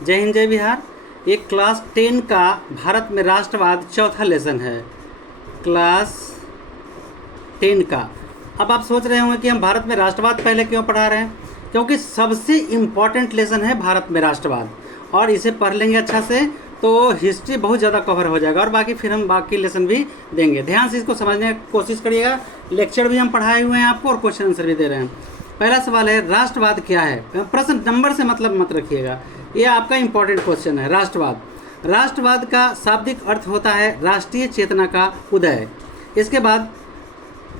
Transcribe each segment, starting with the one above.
जय हिंद जय बिहार। ये क्लास 10 का भारत में राष्ट्रवाद चौथा लेसन है, क्लास 10 का। अब आप सोच रहे होंगे कि हम भारत में राष्ट्रवाद पहले क्यों पढ़ा रहे हैं, क्योंकि सबसे इम्पॉर्टेंट लेसन है भारत में राष्ट्रवाद, और इसे पढ़ लेंगे अच्छा से तो हिस्ट्री बहुत ज़्यादा कवर हो जाएगा, और बाकी फिर हम बाकी लेसन भी देंगे। ध्यान से इसको समझने की कोशिश करिएगा। लेक्चर भी हम पढ़ाए हुए हैं आपको और क्वेश्चन आंसर भी दे रहे हैं। पहला सवाल है, राष्ट्रवाद क्या है? प्रश्न नंबर से मतलब मत रखिएगा, ये आपका इंपॉर्टेंट क्वेश्चन है। राष्ट्रवाद, राष्ट्रवाद का शाब्दिक अर्थ होता है राष्ट्रीय चेतना का उदय। इसके बाद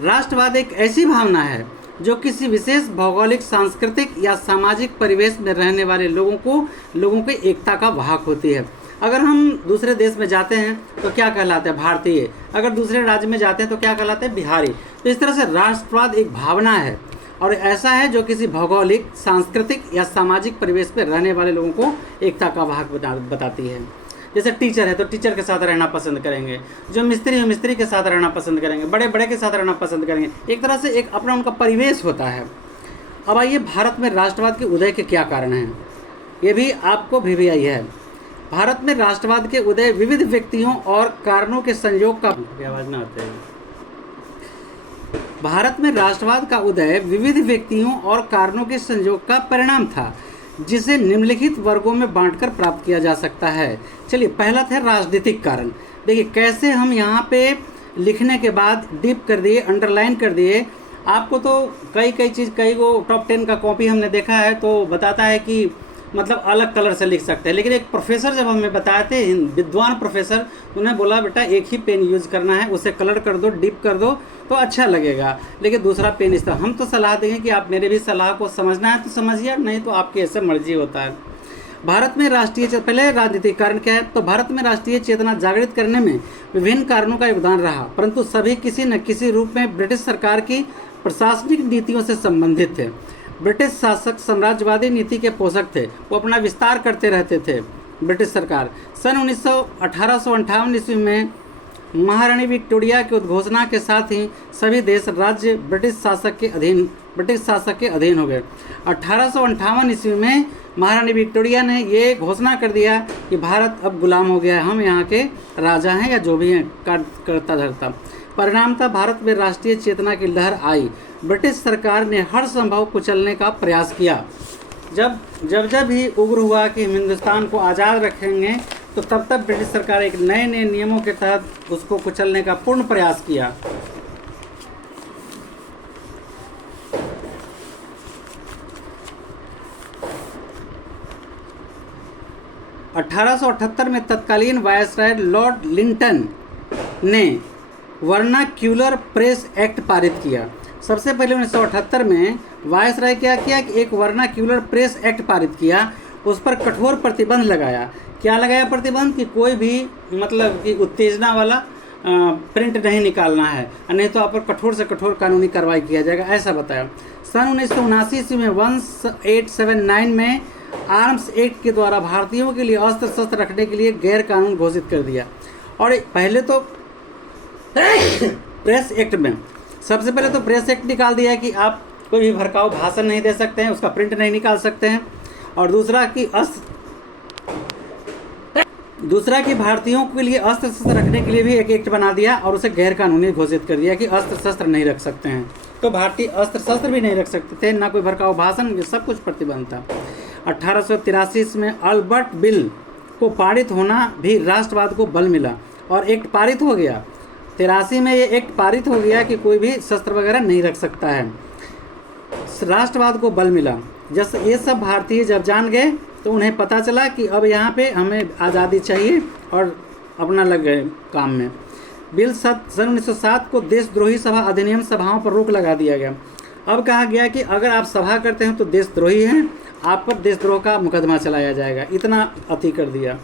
राष्ट्रवाद एक ऐसी भावना है जो किसी विशेष भौगोलिक, सांस्कृतिक या सामाजिक परिवेश में रहने वाले लोगों की एकता का वाहक होती है। अगर हम दूसरे देश में जाते हैं तो क्या कहलाते हैं? भारतीय। अगर दूसरे राज्य में जाते हैं तो क्या कहलाते हैं? बिहारी। तो इस तरह से राष्ट्रवाद एक भावना है और ऐसा है जो किसी भौगोलिक, सांस्कृतिक या सामाजिक परिवेश में रहने वाले लोगों को एकता का वाहक बताती है। जैसे टीचर है तो टीचर के साथ रहना पसंद करेंगे, जो मिस्त्री है मिस्त्री के साथ रहना पसंद करेंगे, बड़े बड़े के साथ रहना पसंद करेंगे। एक तरह से एक अपना उनका परिवेश होता है। अब आइए, भारत में राष्ट्रवाद के उदय के क्या कारण हैं, ये भी आपको भी आई है। भारत में राष्ट्रवाद के उदय विविध व्यक्तियों और कारणों के संयोग का आवाज ना आते हैं। भारत में राष्ट्रवाद का उदय विविध व्यक्तियों और कारणों के संयोग का परिणाम था, जिसे निम्नलिखित वर्गों में बांटकर प्राप्त किया जा सकता है। चलिए, पहला था राजनीतिक कारण। देखिए कैसे हम यहाँ पे लिखने के बाद डिप कर दिए, अंडरलाइन कर दिए। आपको तो कई गो टॉप 10 का कॉपी हमने देखा है तो बताता है कि मतलब अलग कलर से लिख सकते हैं, लेकिन एक प्रोफेसर जब हमें बताए थे, विद्वान प्रोफेसर, उन्हें बोला बेटा एक ही पेन यूज करना है, उसे कलर कर दो, डिप कर दो तो अच्छा लगेगा, लेकिन दूसरा पेन इस तरह। हम तो सलाह देंगे कि आप मेरे भी सलाह को समझना है तो समझिए, नहीं तो आपकी ऐसे मर्जी होता है। भारत में पहले राजनीतिक कारण क्या है? तो भारत में राष्ट्रीय चेतना जागृत करने में विभिन्न कारणों का योगदान रहा, परंतु सभी किसी न किसी रूप में ब्रिटिश सरकार की प्रशासनिक नीतियों से संबंधित थे। ब्रिटिश शासक साम्राज्यवादी नीति के पोषक थे, वो अपना विस्तार करते रहते थे। ब्रिटिश सरकार सन 1858 ईस्वी में महारानी विक्टोरिया की उद्घोषणा के साथ ही सभी देश राज्य ब्रिटिश शासक के अधीन हो गए। 1858 ईस्वी में महारानी विक्टोरिया ने ये घोषणा कर दिया कि भारत अब गुलाम हो गया है, हम यहाँ के राजा हैं या जो भी हैं, करता धरता। परिणामतः भारत में राष्ट्रीय चेतना की लहर आई। ब्रिटिश सरकार ने हर संभव कुचलने का प्रयास किया। जब भी उग्र हुआ कि हम हिंदुस्तान को आज़ाद रखेंगे, तो तब ब्रिटिश सरकार एक नए नियमों के तहत उसको कुचलने का पूर्ण प्रयास किया। (1878) में तत्कालीन वायसराय लॉर्ड लिंटन ने वर्नाक्यूलर प्रेस एक्ट पारित किया। सबसे पहले 1978 में वायसराय क्या किया कि एक वर्नाक्यूलर प्रेस एक्ट पारित किया, उस पर कठोर प्रतिबंध लगाया। क्या लगाया प्रतिबंध? कि कोई भी मतलब कि उत्तेजना वाला प्रिंट नहीं निकालना है, नहीं तो आप पर कठोर से कठोर कानूनी कार्रवाई किया जाएगा, ऐसा बताया। सन 1979 ईस्वी में 1879 में आर्म्स एक्ट के द्वारा भारतीयों के लिए अस्त्र शस्त्र रखने के लिए गैर कानून घोषित कर दिया। और पहले तो प्रेस एक्ट में सबसे पहले तो प्रेस एक्ट निकाल दिया कि आप कोई भी भड़काऊ भाषण नहीं दे सकते हैं, उसका प्रिंट नहीं निकाल सकते हैं। और दूसरा कि भारतीयों के लिए अस्त्र शस्त्र रखने के लिए भी एक एक्ट बना दिया और उसे गैर कानूनी घोषित कर दिया कि अस्त्र शस्त्र नहीं रख सकते हैं। तो भारतीय अस्त्र शस्त्र भी नहीं रख सकते थे, ना कोई भड़काऊ भाषण, ये सब कुछ प्रतिबंध था। 1883 में अल्बर्ट बिल को पारित होना भी राष्ट्रवाद को बल मिला और एक्ट पारित हो गया। 83 में ये एक्ट पारित हो गया कि कोई भी शस्त्र वगैरह नहीं रख सकता है, राष्ट्रवाद को बल मिला। जैसे ये सब भारतीय जब जान गए तो उन्हें पता चला कि अब यहाँ पे हमें आज़ादी चाहिए और अपना लग गए काम में। बिल सन 1907 को देशद्रोही सभा अधिनियम सभाओं पर रोक लगा दिया गया। अब कहा गया कि अगर आप सभा करते हैं तो देशद्रोही हैं, आप पर देशद्रोह का मुकदमा चलाया जाएगा, इतना अति कर दिया।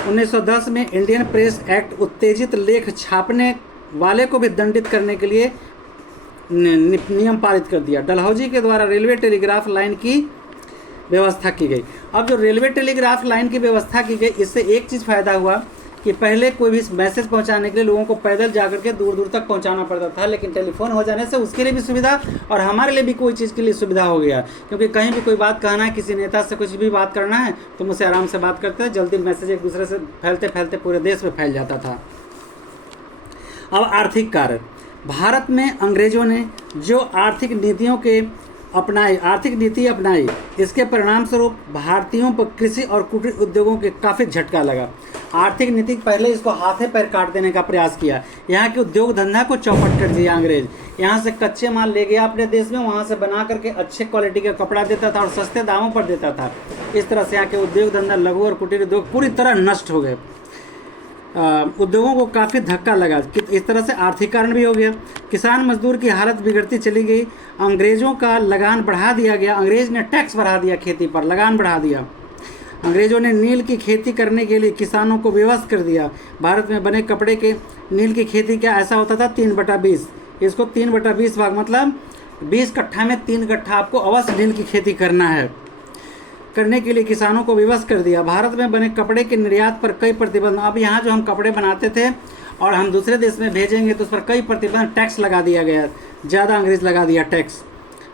1910 में इंडियन प्रेस एक्ट उत्तेजित लेख छापने वाले को भी दंडित करने के लिए नियम पारित कर दिया। डलहौजी के द्वारा रेलवे टेलीग्राफ लाइन की व्यवस्था की गई। अब जो रेलवे टेलीग्राफ लाइन की व्यवस्था की गई, इससे एक चीज़ फ़ायदा हुआ कि पहले कोई भी मैसेज पहुंचाने के लिए लोगों को पैदल जाकर के दूर दूर तक पहुंचाना पड़ता था, लेकिन टेलीफोन हो जाने से उसके लिए भी सुविधा और हमारे लिए भी कोई चीज़ के लिए सुविधा हो गया। क्योंकि कहीं भी कोई बात कहना है, किसी नेता से कुछ भी बात करना है तो मुझसे आराम से बात करते हैं, जल्दी मैसेज एक दूसरे से फैलते फैलते पूरे देश में फैल जाता था। अब आर्थिक कारण, भारत में अंग्रेजों ने जो आर्थिक नीति अपनाई, इसके परिणाम स्वरूप भारतीयों पर कृषि और कुटीर उद्योगों के काफ़ी झटका लगा। आर्थिक नीति पहले इसको हाथे पैर काट देने का प्रयास किया, यहाँ के उद्योग धंधा को चौपट कर दिया अंग्रेज। यहाँ से कच्चे माल ले गया अपने देश में, वहाँ से बना करके अच्छे क्वालिटी का कपड़ा देता था और सस्ते दामों पर देता था। इस तरह से यहाँ के उद्योग धंधा, लघु और कुटीर उद्योग पूरी तरह नष्ट हो गए। उद्योगों को काफ़ी धक्का लगा। इस तरह से आर्थिक कारण भी हो गया। किसान मजदूर की हालत बिगड़ती चली गई। अंग्रेज़ों का लगान बढ़ा दिया गया। अंग्रेज़ ने टैक्स बढ़ा दिया, खेती पर लगान बढ़ा दिया। अंग्रेज़ों ने नील की खेती करने के लिए किसानों को विवश कर दिया। भारत में बने कपड़े के नील की खेती क्या ऐसा होता था 3/20, इसको 3/20 भाग मतलब 20 कट्ठा में 3 कट्ठा आपको अवश्य नील की खेती करना है। करने के लिए किसानों को विवश कर दिया। भारत में बने कपड़े के निर्यात पर कई प्रतिबंध, अब यहाँ जो हम कपड़े बनाते थे और हम दूसरे देश में भेजेंगे तो उस पर कई प्रतिबंध, टैक्स लगा दिया गया, ज़्यादा अंग्रेज लगा दिया, टैक्स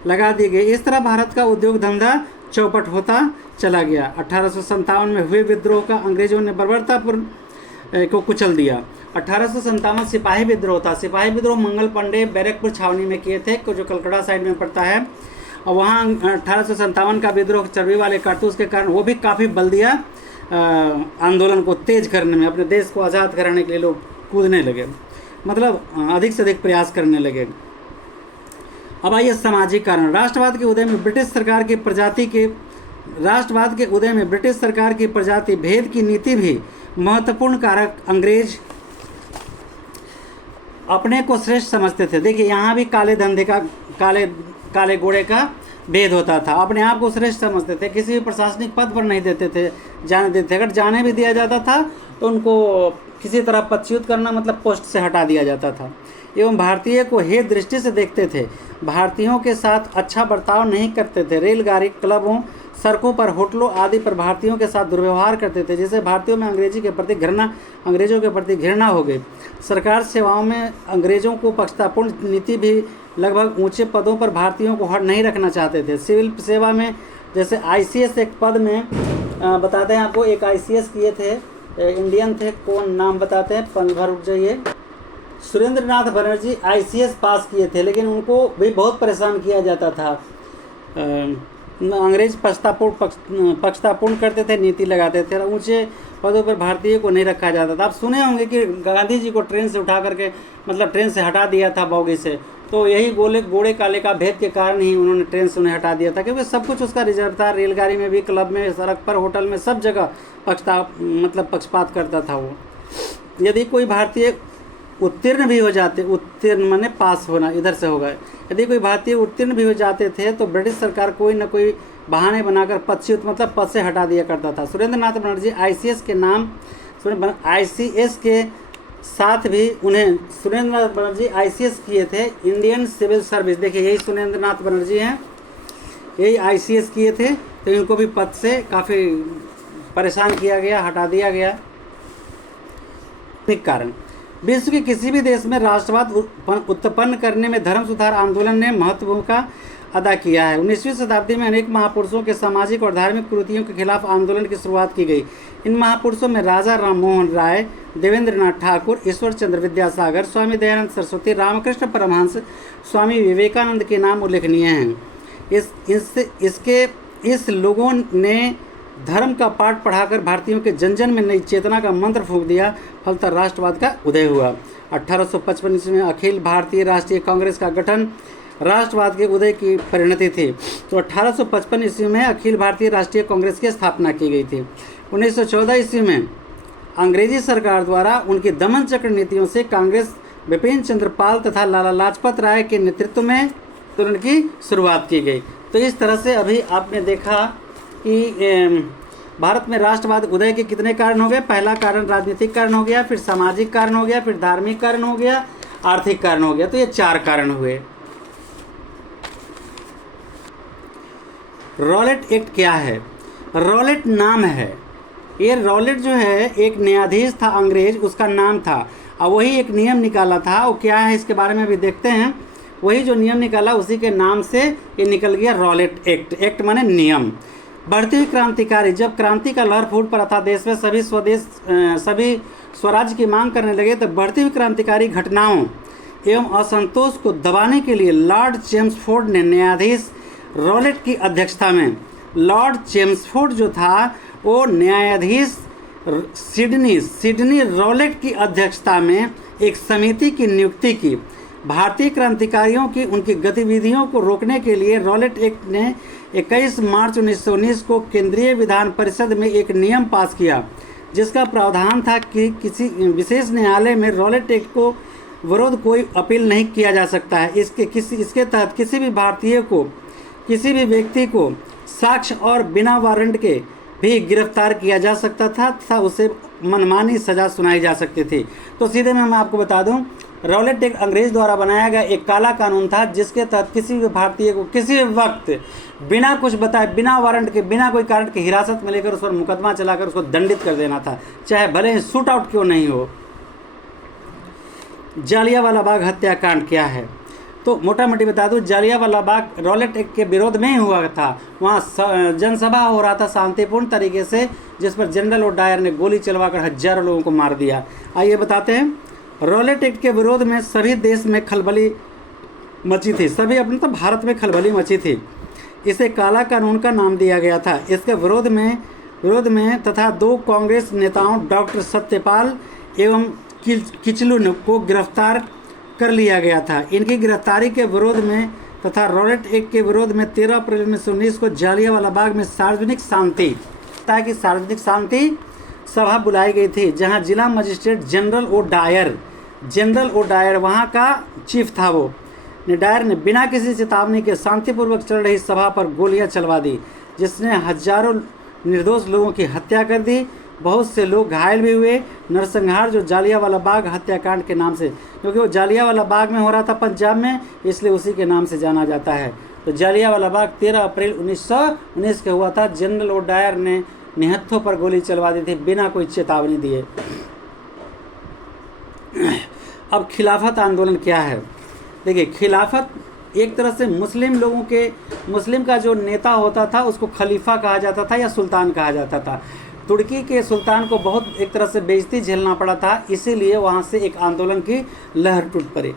लगा दिए गए। इस तरह भारत का उद्योग धंधा चौपट होता चला गया। 1857 में हुए विद्रोह का अंग्रेजों ने बर्बरतापूर्ण को कुचल दिया। 1857 सिपाही विद्रोह था। सिपाही विद्रोह मंगल पांडे बैरकपुर छावनी में किए थे, जो कलकत्ता साइड में पड़ता है। और वहाँ 1857 का विद्रोह चर्बी वाले कारतूस के कारण वो भी काफ़ी बल दिया आंदोलन को तेज करने में। अपने देश को आज़ाद कराने के लिए लोग कूदने लगे, मतलब अधिक से अधिक प्रयास करने लगे। अब आइए सामाजिक कारण। राष्ट्रवाद के उदय में ब्रिटिश सरकार की प्रजाति भेद की नीति भी महत्वपूर्ण कारक। अंग्रेज अपने को श्रेष्ठ समझते थे। देखिए यहाँ भी काले धंधे का, काले घोड़े का भेद होता था। अपने आप को श्रेष्ठ समझते थे, किसी भी प्रशासनिक पद पर नहीं देते थे, जाने देते थे। अगर जाने भी दिया जाता था तो उनको किसी तरह पदच्युत करना, मतलब पोस्ट से हटा दिया जाता था। एवं भारतीय को हेय दृष्टि से देखते थे। भारतीयों के साथ अच्छा बर्ताव नहीं करते थे। रेलगाड़ी, क्लबों, सड़कों पर, होटलों आदि पर भारतीयों के साथ दुर्व्यवहार करते थे, जिससे भारतीयों में अंग्रेजों के प्रति घृणा हो गई। सरकार सेवाओं में अंग्रेजों को पक्षपातपूर्ण नीति भी लगभग ऊंचे पदों पर भारतीयों को नहीं रखना चाहते थे। सिविल सेवा में जैसे ICS एक पद में बताते हैं आपको, एक ICS किए थे, इंडियन थे, कौन नाम बताते हैं, पल भर रुक जाइए। सुरेंद्र नाथ बनर्जी ICS पास किए थे, लेकिन उनको भी बहुत परेशान किया जाता था। अंग्रेज पक्षपातपूर्ण करते थे, नीति लगाते थे, ऊंचे पदों पर भारतीय को नहीं रखा जाता था। आप सुने होंगे कि गांधी जी को ट्रेन से उठा करके, मतलब ट्रेन से हटा दिया था बौगी से, तो यही गोरे काले का भेद के कारण ही उन्होंने ट्रेन से उन्हें हटा दिया था, क्योंकि सब कुछ उसका रिजर्व था। रेलगाड़ी में भी, क्लब में, सड़क पर, होटल में, सब जगह पक्षपात करता था वो। यदि कोई भारतीय उत्तीर्ण भी हो जाते, उत्तीर्ण माने पास होना, इधर से होगा, यदि कोई भारतीय उत्तीर्ण भी हो जाते थे तो ब्रिटिश सरकार कोई न कोई बहाने बनाकर पदच्युत, मतलब पद से हटा दिया करता था। सुरेंद्र नाथ बनर्जी ICS के साथ भी उन्हें सुरेंद्र नाथ बनर्जी ICS किए थे, इंडियन सिविल सर्विस। देखिए यही सुरेंद्र नाथ बनर्जी हैं, यही ICS किए थे, तो इनको भी पद से काफ़ी परेशान किया गया, हटा दिया गया। कारण, विश्व के किसी भी देश में राष्ट्रवाद उत्पन्न करने में धर्म सुधार आंदोलन ने महत्वपूर्ण भूमिका अदा किया है। 19वीं शताब्दी में अनेक महापुरुषों के सामाजिक और धार्मिक कुरीतियों के खिलाफ आंदोलन की शुरुआत की गई। इन महापुरुषों में राजा राममोहन राय, देवेंद्रनाथ ठाकुर, ईश्वर चंद्र विद्यासागर, स्वामी दयानंद सरस्वती, रामकृष्ण परमहंस, स्वामी विवेकानंद के नाम उल्लेखनीय हैं। इस लोगों ने धर्म का पाठ पढ़ाकर भारतीयों के जन जन में नई चेतना का मंत्र फूंक दिया। फलतः राष्ट्रवाद का उदय हुआ। 1855 ईस्वी में अखिल भारतीय राष्ट्रीय कांग्रेस का गठन राष्ट्रवाद के उदय की परिणति थी। तो 1855 ईस्वी में अखिल भारतीय राष्ट्रीय कांग्रेस की स्थापना की गई थी। 1914 ईस्वी में अंग्रेजी सरकार द्वारा उनकी दमन चक्र नीतियों से कांग्रेस बिपिन चंद्र पाल तथा लाला लाजपत राय के नेतृत्व में आंदोलन की शुरुआत की गई। तो इस तरह से अभी आपने देखा कि भारत में राष्ट्रवाद उदय के कितने कारण हो गए। पहला कारण राजनीतिक कारण हो गया, फिर सामाजिक कारण हो गया, फिर धार्मिक कारण हो गया, आर्थिक कारण हो गया। तो ये 4 कारण हुए। रॉलेट एक्ट क्या है? रॉलेट नाम है, ये रॉलेट जो है एक न्यायाधीश था अंग्रेज, उसका नाम था, और वही एक नियम निकाला था। वो क्या है इसके बारे में भी देखते हैं। वही जो नियम निकाला उसी के नाम से ये निकल गया रॉलेट एक्ट। एक्ट माने नियम। बढ़ती हुई क्रांतिकारी, जब क्रांति का लहर फूट पड़ा था देश में, सभी स्वराज की मांग करने लगे, तो बढ़ती हुई क्रांतिकारी घटनाओं एवं असंतोष को दबाने के लिए लॉर्ड चेम्सफोर्ड ने न्यायाधीश रॉलेट की अध्यक्षता में, लॉर्ड चेम्सफोर्ड जो था वो न्यायाधीश सिडनी रॉलेट की अध्यक्षता में एक समिति की नियुक्ति की। भारतीय क्रांतिकारियों की उनकी गतिविधियों को रोकने के लिए रॉलेट एक्ट ने 21 मार्च 1919 को केंद्रीय विधान परिषद में एक नियम पास किया, जिसका प्रावधान था कि किसी विशेष न्यायालय में रॉलेट एक्ट को विरोध कोई अपील नहीं किया जा सकता है। इसके तहत किसी भी भारतीय को, किसी भी व्यक्ति को साक्ष्य और बिना वारंट के भी गिरफ्तार किया जा सकता था तथा उसे मनमानी सजा सुनाई जा सकती थी। तो सीधे मैं आपको बता दूं, रॉलेट एक्ट अंग्रेज द्वारा बनाया गया एक काला कानून था, जिसके तहत किसी भी भारतीय को किसी भी वक्त बिना कुछ बताए, बिना वारंट के, बिना कोई कारण के हिरासत में लेकर उस पर मुकदमा चलाकर उसको दंडित कर देना था, चाहे भले ही शूट आउट क्यों नहीं हो। जालियांवाला बाग हत्याकांड क्या है? तो मोटा मोटी बता दूं, जालियांवाला बाग रॉलेट एक्ट के विरोध में ही हुआ था। वहाँ जनसभा हो रहा था शांतिपूर्ण तरीके से, जिस पर जनरल ओडायर ने गोली चलवाकर हजारों लोगों को मार दिया। आइए बताते हैं। रॉलेट एक्ट के विरोध में सभी देश में खलबली मची थी, सभी अपने तो भारत में खलबली मची थी। इसे काला कानून का नाम दिया गया था। इसके विरोध में तथा 2 कांग्रेस नेताओं डॉक्टर सत्यपाल एवं किचलू को गिरफ्तार कर लिया गया था। इनकी गिरफ्तारी के विरोध में तथा रॉलेट एक्ट के विरोध में 13 अप्रैल 1919 को जालियांवाला बाग में सार्वजनिक शांति सभा बुलाई गई थी, जहां जिला मजिस्ट्रेट जनरल ओडायर वहां का चीफ था। वो डायर ने बिना किसी चेतावनी के शांतिपूर्वक चल रही सभा पर गोलियां चलवा दी, जिसने हजारों निर्दोष लोगों की हत्या कर दी। बहुत से लोग घायल भी हुए। नरसंहार जो जालियांवाला बाग हत्याकांड के नाम से, क्योंकि वो जालियांवाला बाग में हो रहा था पंजाब में, इसलिए उसी के नाम से जाना जाता है। तो जालियांवाला बाग 13 अप्रैल 1919 के हुआ था। जनरल ओडायर ने निहत्थों पर गोली चलवा दी थी बिना कोई चेतावनी दिए। अब खिलाफत आंदोलन क्या है? देखिए, खिलाफत एक तरह से मुस्लिम का जो नेता होता था उसको खलीफा कहा जाता था या सुल्तान कहा जाता था। तुर्की के सुल्तान को बहुत एक तरह से बेइज्जती झेलना पड़ा था, इसीलिए वहाँ से एक आंदोलन की लहर टूट पड़ी।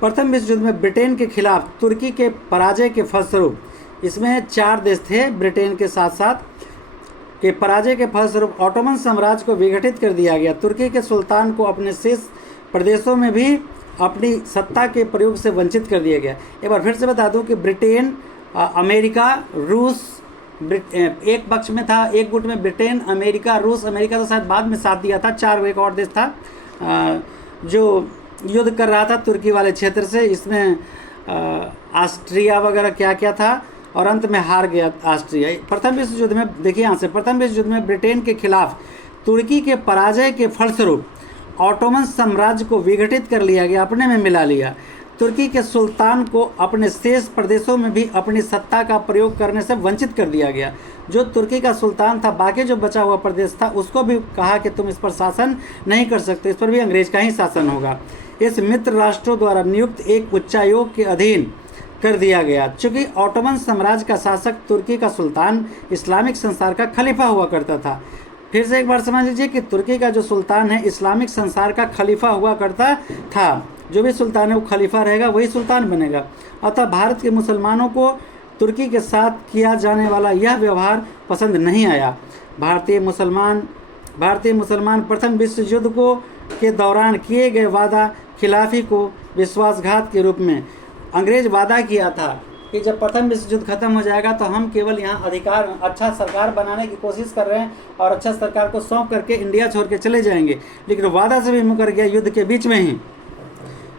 प्रथम विश्व युद्ध में ब्रिटेन के खिलाफ तुर्की के पराजय के फलस्वरूप, इसमें 4 देश थे ब्रिटेन के साथ साथ, के पराजय के फलस्वरूप ऑटोमन साम्राज्य को विघटित कर दिया गया। तुर्की के सुल्तान को अपने शेष प्रदेशों में भी अपनी सत्ता के प्रयोग से वंचित कर दिया गया। एक बार फिर से बता दूं कि ब्रिटेन, अमेरिका, रूस एक पक्ष में था, एक गुट में ब्रिटेन, अमेरिका, रूस। अमेरिका तो शायद बाद में साथ दिया था। 4 एक और देश था जो युद्ध कर रहा था तुर्की वाले क्षेत्र से। इसमें ऑस्ट्रिया वगैरह क्या क्या था, और अंत में हार गया ऑस्ट्रिया। प्रथम विश्व युद्ध में, देखिए यहाँ से, प्रथम विश्व युद्ध में ब्रिटेन के खिलाफ तुर्की के पराजय के फलस्वरूप ऑटोमन साम्राज्य को विघटित कर लिया गया, अपने में मिला लिया। तुर्की के सुल्तान को अपने शेष प्रदेशों में भी अपनी सत्ता का प्रयोग करने से वंचित कर दिया गया। जो तुर्की का सुल्तान था, बाकी जो बचा हुआ प्रदेश था, उसको भी कहा कि तुम इस पर शासन नहीं कर सकते, इस पर भी अंग्रेज का ही शासन होगा। इस मित्र राष्ट्रों द्वारा नियुक्त एक उच्चायोग के अधीन कर दिया गया। चूँकि ऑटोमन साम्राज्य का शासक तुर्की का सुल्तान इस्लामिक संसार का खलीफा हुआ करता था। फिर से एक बार समझ लीजिए कि तुर्की का जो सुल्तान है इस्लामिक संसार का खलीफा हुआ करता था। जो भी सुल्तान है वो खलीफा रहेगा, वही सुल्तान बनेगा। अतः भारत के मुसलमानों को तुर्की के साथ किया जाने वाला यह व्यवहार पसंद नहीं आया। भारतीय मुसलमान प्रथम विश्व युद्ध के दौरान किए गए वादा खिलाफी को विश्वासघात के रूप में, अंग्रेज वादा किया था कि जब प्रथम विश्व युद्ध खत्म हो जाएगा तो हम केवल यहाँ अच्छा सरकार बनाने की कोशिश कर रहे हैं और अच्छा सरकार को सौंप करके इंडिया छोड़ के चले जाएंगे, लेकिन वादा से भी मुकर गया युद्ध के बीच में ही।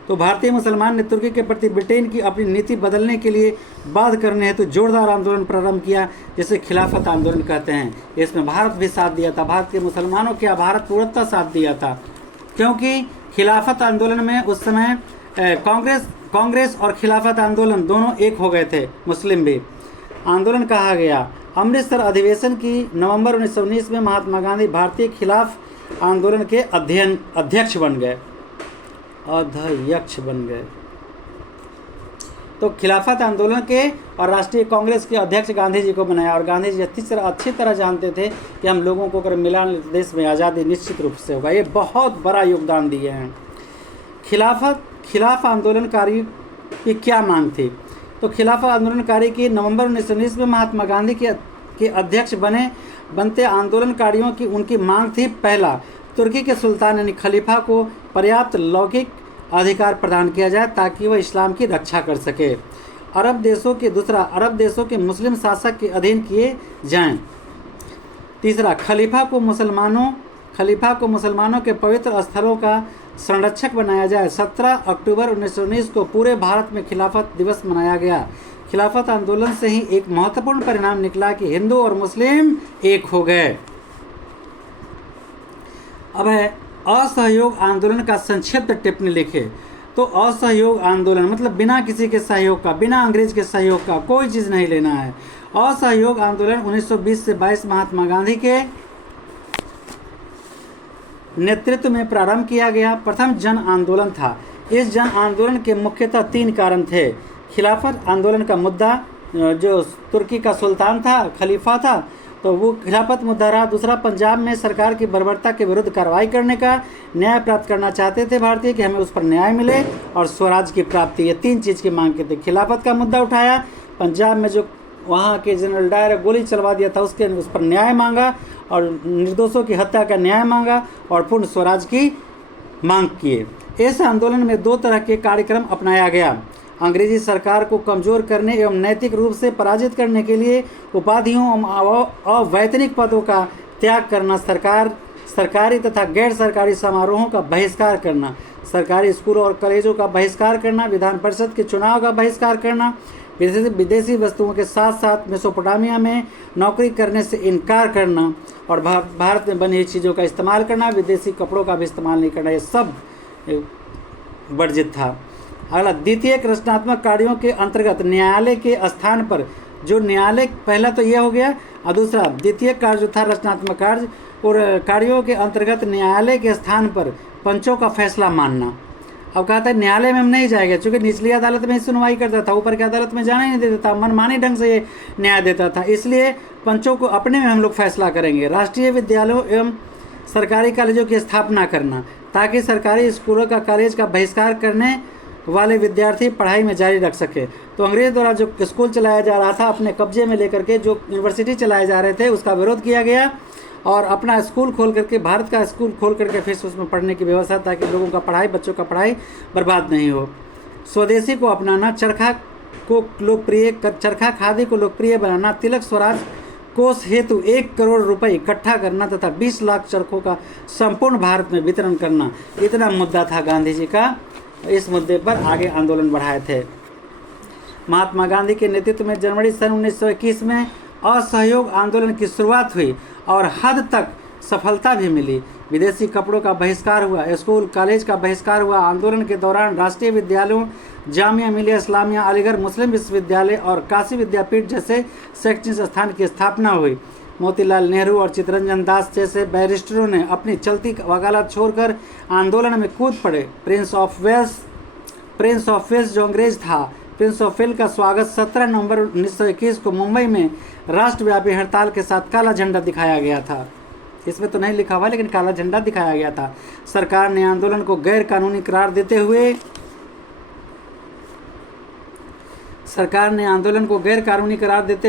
तो भारतीय मुसलमान ने तुर्की के प्रति ब्रिटेन की अपनी नीति बदलने के लिए बाध्य करने हेतु जोरदार आंदोलन प्रारंभ किया, जिसे खिलाफत आंदोलन कहते हैं। इसमें भारत भी साथ दिया था। भारत के मुसलमानों क्या, भारत पूर्णतः साथ दिया था, क्योंकि खिलाफत आंदोलन में उस समय कांग्रेस और खिलाफत आंदोलन दोनों एक हो गए थे। मुस्लिम भी आंदोलन कहा गया। अमृतसर अधिवेशन की नवंबर 1919 में महात्मा गांधी भारतीय खिलाफ आंदोलन के अध्यक्ष बन गए। तो खिलाफत आंदोलन के और राष्ट्रीय कांग्रेस के अध्यक्ष गांधी जी को बनाया। और गांधी जी अच्छी तरह जानते थे कि हम लोगों को अगर मिलान देश में आज़ादी निश्चित रूप से होगा। ये बहुत बड़ा योगदान दिए हैं। खिलाफ आंदोलनकारी की क्या मांग थी? तो खिलाफत आंदोलनकारी की नवंबर 1919 में महात्मा गांधी के अध्यक्ष बनते आंदोलनकारियों की उनकी मांग थी, पहला, तुर्की के सुल्तान यानी खलीफा को पर्याप्त लौकिक अधिकार प्रदान किया जाए ताकि वह इस्लाम की रक्षा कर सके। अरब देशों के मुस्लिम शासक के अधीन किए जाएं। तीसरा, खलीफा को मुसलमानों के पवित्र स्थलों का संरक्षक बनाया जाए। 17 अक्टूबर 1919 को पूरे भारत में खिलाफत दिवस मनाया गया। खिलाफत आंदोलन से ही एक महत्वपूर्ण परिणाम निकला कि हिंदू और मुस्लिम एक हो गए। अब है असहयोग आंदोलन का संक्षिप्त टिप्पणी लिखे। तो असहयोग आंदोलन मतलब बिना किसी के सहयोग का, बिना अंग्रेज के सहयोग का कोई चीज़ नहीं लेना है। असहयोग आंदोलन 1920 से 22 महात्मा गांधी के नेतृत्व में प्रारंभ किया गया प्रथम जन आंदोलन था। इस जन आंदोलन के मुख्यतः 3 कारण थे। खिलाफत आंदोलन का मुद्दा, जो तुर्की का सुल्तान था, खलीफा था, तो वो खिलाफत मुद्दा रहा। दूसरा, पंजाब में सरकार की बर्बरता के विरुद्ध कार्रवाई करने का, न्याय प्राप्त करना चाहते थे भारतीय कि हमें उस पर न्याय मिले, और स्वराज की प्राप्ति। ये 3 चीज़ की मांग की थी। खिलाफत का मुद्दा उठाया, पंजाब में जो वहाँ के जनरल डायर गोली चलवा दिया था उस पर न्याय मांगा, और निर्दोषों की हत्या का न्याय मांगा, और पूर्ण स्वराज की मांग किए। इस आंदोलन में 2 तरह के कार्यक्रम अपनाया गया। अंग्रेजी सरकार को कमज़ोर करने एवं नैतिक रूप से पराजित करने के लिए उपाधियों और अवैतनिक पदों का त्याग करना, सरकारी तथा गैर सरकारी समारोहों का बहिष्कार करना, सरकारी स्कूलों और कॉलेजों का बहिष्कार करना, विधान परिषद के चुनाव का बहिष्कार करना, विदेशी वस्तुओं के साथ साथ मेसोपोटामिया में नौकरी करने से इनकार करना, और भारत में बनी चीज़ों का इस्तेमाल करना, विदेशी कपड़ों का भी इस्तेमाल नहीं करना, ये सब वर्जित था। अगला, द्वितीय रचनात्मक कार्यों के अंतर्गत न्यायालय के स्थान पर जो न्यायालय, पहला तो यह हो गया, और दूसरा द्वितीय कार्य जो था रचनात्मक कार्य, और कार्यों के अंतर्गत न्यायालय के स्थान पर पंचों का फैसला मानना। अब कहता है न्यायालय में हम नहीं जाएंगे, चूँकि निचली अदालत में सुनवाई करता था, ऊपर की अदालत में जाना ही नहीं देता था, मनमानी ढंग से ये न्याय देता था, इसलिए पंचों को अपने में हम लोग फैसला करेंगे। राष्ट्रीय विद्यालयों एवं सरकारी कॉलेजों की स्थापना करना ताकि सरकारी स्कूलों का कॉलेज का बहिष्कार करने वाले विद्यार्थी पढ़ाई में जारी रख सके। तो अंग्रेज द्वारा जो स्कूल चलाया जा रहा था अपने कब्जे में लेकर के, जो यूनिवर्सिटी चलाए जा रहे थे, उसका विरोध किया गया, और अपना स्कूल खोल करके, भारत का स्कूल खोल करके फिर उसमें पढ़ने की व्यवस्था, ताकि लोगों का पढ़ाई, बच्चों का पढ़ाई बर्बाद नहीं हो। स्वदेशी को अपनाना, चरखा खादी को लोकप्रिय बनाना, तिलक स्वराज कोष हेतु 1 करोड़ रुपए इकट्ठा करना तथा 20 लाख चरखों का संपूर्ण भारत में वितरण करना, इतना मुद्दा था गांधी जी का। इस मुद्दे पर आगे आंदोलन बढ़ाए थे। महात्मा गांधी के नेतृत्व में जनवरी सन 1921 में असहयोग आंदोलन की शुरुआत हुई और हद तक सफलता भी मिली। विदेशी कपड़ों का बहिष्कार हुआ, स्कूल कॉलेज का बहिष्कार हुआ। आंदोलन के दौरान राष्ट्रीय विद्यालयों, जामिया मिलिया इस्लामिया, अलीगढ़ मुस्लिम विश्वविद्यालय और काशी विद्यापीठ जैसे शैक्षणिक संस्थान की स्थापना हुई। मोतीलाल नेहरू और चित्तरंजन दास जैसे बैरिस्टरों ने अपनी चलती वकालत छोड़कर आंदोलन में कूद पड़े। प्रिंस ऑफ वेल्स जो अंग्रेज था, प्रिंस ऑफ वेल्स का स्वागत 17 नवंबर 1921 को मुंबई में राष्ट्रव्यापी हड़ताल के साथ काला झंडा दिखाया गया था। इसमें तो नहीं लिखा हुआ, लेकिन काला झंडा दिखाया गया था। सरकार ने आंदोलन को गैर कानूनी करार देते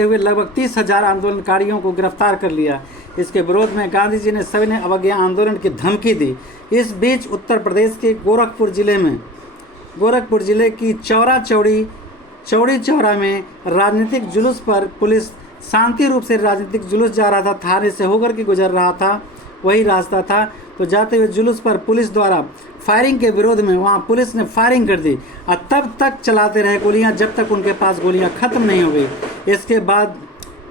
हुए लगभग 30,000 आंदोलनकारियों को गिरफ्तार कर लिया। इसके विरोध में गांधी जी ने सविनय अवज्ञा आंदोलन की धमकी दी। इस बीच उत्तर प्रदेश के गोरखपुर जिले की चौड़ी चौरा में राजनीतिक जुलूस पर पुलिस शांति रूप से राजनीतिक जुलूस जा रहा था, थाने से होकर के गुजर रहा था, वही रास्ता था। तो जाते हुए जुलूस पर पुलिस द्वारा फायरिंग के विरोध में वहाँ पुलिस ने फायरिंग कर दी और तब तक चलाते रहे गोलियाँ जब तक उनके पास गोलियाँ खत्म नहीं हो गई। इसके बाद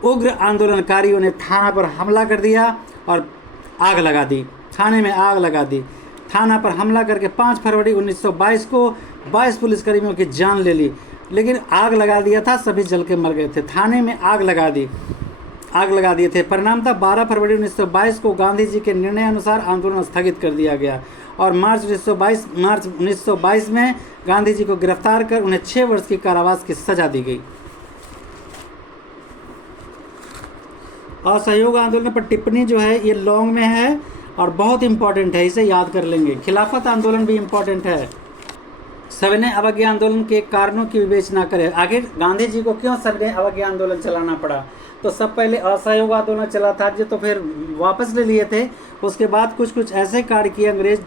उग्र आंदोलनकारियों ने थाना पर हमला कर दिया और आग लगा दी, थाने में आग लगा दी। थाना पर हमला करके 5 फरवरी 1922 को 22 पुलिसकर्मियों की जान ले ली, लेकिन आग लगा दिया था, सभी जल के मर गए थे। थाने में आग लगा दी। आग लगा दिए थे। परिणाम था 12 फरवरी 1922 को गांधी जी के निर्णय अनुसार आंदोलन स्थगित कर दिया गया और मार्च 1922 में गांधी जी को गिरफ्तार कर उन्हें 6 वर्ष की कारावास की सजा दी गई। असहयोग आंदोलन पर टिप्पणी जो है ये लॉन्ग में है और बहुत इंपॉर्टेंट है, इसे याद कर लेंगे। खिलाफत आंदोलन भी इंपॉर्टेंट है। सविनय अवज्ञा आंदोलन के कारणों की विवेचना करें। आखिर गांधी जी को क्यों सविनय अवज्ञा आंदोलन चलाना पड़ा? तो सब पहले असहयोग आंदोलन चला था जो तो फिर वापस ले लिए थे। उसके बाद कुछ ऐसे कार्य किए, अंग्रेज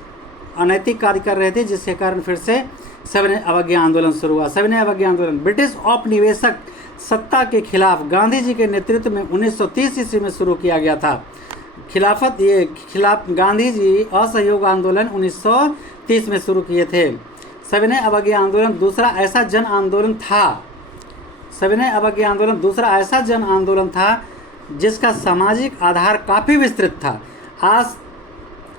अनैतिक कार्य कर रहे थे जिसके कारण फिर से सविनय अवज्ञा आंदोलन शुरू हुआ। सविनय अवज्ञा आंदोलन ब्रिटिश औपनिवेशक सत्ता के खिलाफ गांधी जी के नेतृत्व में 1930 ईस्वी में शुरू किया गया था। गांधी जी असहयोग आंदोलन 1930 में शुरू किए थे। सविनय अवज्ञा आंदोलन दूसरा ऐसा जन आंदोलन था। सविनय अवज्ञा आंदोलन दूसरा ऐसा जन आंदोलन था जिसका सामाजिक आधार काफ़ी विस्तृत था।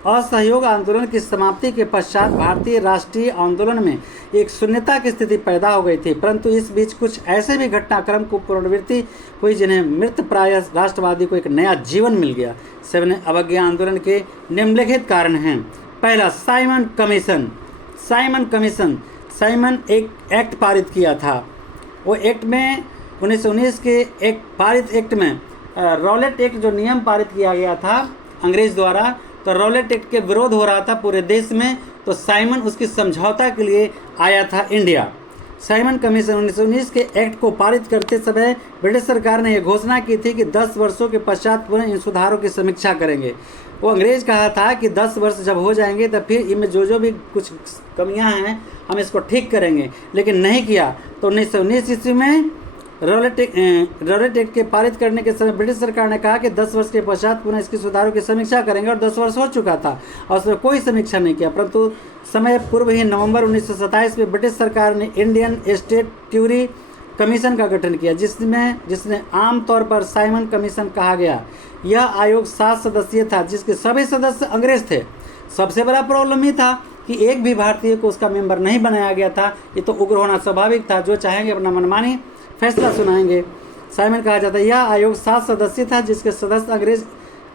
असहयोग आंदोलन की समाप्ति के पश्चात भारतीय राष्ट्रीय आंदोलन में एक शून्यता की स्थिति पैदा हो गई थी, परंतु इस बीच कुछ ऐसे भी घटनाक्रम को पुनरावृत्ति हुई जिन्हें मृत प्राय राष्ट्रवादी को एक नया जीवन मिल गया। सविनय अवज्ञा आंदोलन के निम्नलिखित कारण हैं। पहला, साइमन कमीशन। साइमन एक एक्ट पारित किया था। वो एक्ट में 1919 के एक पारित एक्ट में रॉलेट एक्ट जो नियम पारित किया गया था अंग्रेज द्वारा, तो रॉलेट एक्ट के विरोध हो रहा था पूरे देश में, तो साइमन उसकी समझौता के लिए आया था इंडिया। साइमन कमीशन 1919 के एक्ट को पारित करते समय ब्रिटिश सरकार ने यह घोषणा की थी कि 10 वर्षों के पश्चात पुनः इन सुधारों की समीक्षा करेंगे। वो अंग्रेज कहा था कि 10 वर्ष जब हो जाएंगे तब फिर इनमें जो भी कुछ कमियां हैं हम इसको ठीक करेंगे, लेकिन नहीं किया। तो 1919 ईस्वी में रॉलेट एक्ट के पारित करने के समय ब्रिटिश सरकार ने कहा कि 10 वर्ष के पश्चात पुनः इसकी सुधारों की समीक्षा करेंगे, और 10 वर्ष हो चुका था और उसमें कोई समीक्षा नहीं किया। परंतु समय पूर्व ही नवंबर 1927 में ब्रिटिश सरकार ने इंडियन स्टैट्यूटरी कमीशन का गठन किया, जिसने आमतौर पर साइमन कमीशन कहा गया। यह आयोग 7 सदस्यीय था जिसके सभी सदस्य अंग्रेज थे। सबसे बड़ा प्रॉब्लम ये था कि एक भी भारतीय को उसका मेंबर नहीं बनाया गया था। ये तो उग्र होना स्वाभाविक था, जो चाहेंगे अपना मनमानी फैसला सुनाएंगे। साइमन कहा जाता है। यह आयोग 7 सदस्यीय था जिसके सदस्य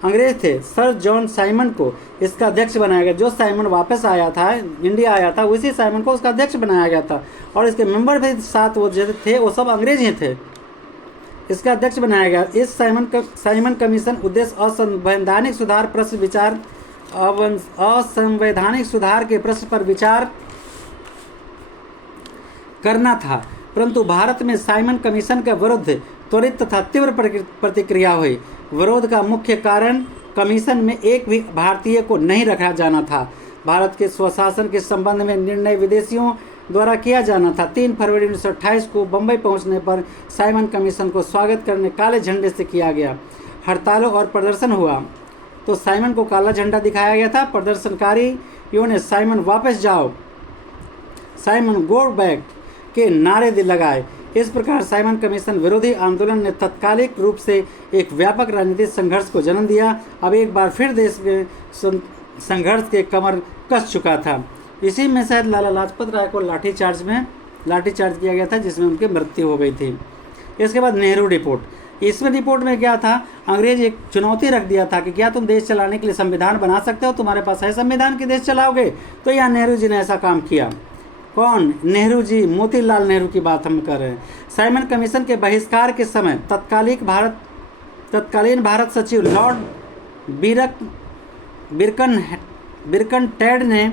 अंग्रेज थे। सर जॉन साइमन को इसका अध्यक्ष बनाया गया। जो साइमन वापस आया था, इंडिया आया था, उसी साइमन को उसका अध्यक्ष बनाया गया था, और इसके मेंबर भी 7 वो जो थे वो सब अंग्रेज ही थे। इसका अध्यक्ष बनाया गया। इस साइमन कमीशन उद्देश्य असंवैधानिक सुधार के प्रश्न पर विचार करना था, परंतु भारत में साइमन कमीशन के विरुद्ध त्वरित तथा तीव्र प्रतिक्रिया हुई। विरोध का मुख्य कारण कमीशन में एक भी भारतीय को नहीं रखा जाना था। भारत के स्वशासन के संबंध में निर्णय विदेशियों द्वारा किया जाना था। 3 फरवरी 1928 को बम्बई पहुंचने पर साइमन कमीशन को स्वागत करने काले झंडे से किया गया। हड़तालों और प्रदर्शन हुआ तो साइमन को काला झंडा दिखाया गया था। प्रदर्शनकारियों ने साइमन वापस जाओ, साइमन गो बैक के नारे लगाए। इस प्रकार साइमन कमीशन विरोधी आंदोलन ने तत्कालिक रूप से एक व्यापक राजनीतिक संघर्ष को जन्म दिया। अब एक बार फिर देश में संघर्ष के कमर कस चुका था। इसी में शायद लाला लाजपत राय को लाठीचार्ज किया गया था, जिसमें उनकी मृत्यु हो गई थी। इसके बाद नेहरू रिपोर्ट। इसमें रिपोर्ट में क्या था, अंग्रेज एक चुनौती रख दिया था कि क्या तुम देश चलाने के लिए संविधान बना सकते हो, तुम्हारे पास है संविधान कि देश चलाओगे? तो यहाँ नेहरू जी ने ऐसा काम किया। कौन? नेहरू जी, मोतीलाल नेहरू की बात हम कर रहे हैं। साइमन कमीशन के बहिष्कार के समय तत्कालीन भारत सचिव लॉर्ड बिरकनटैड ने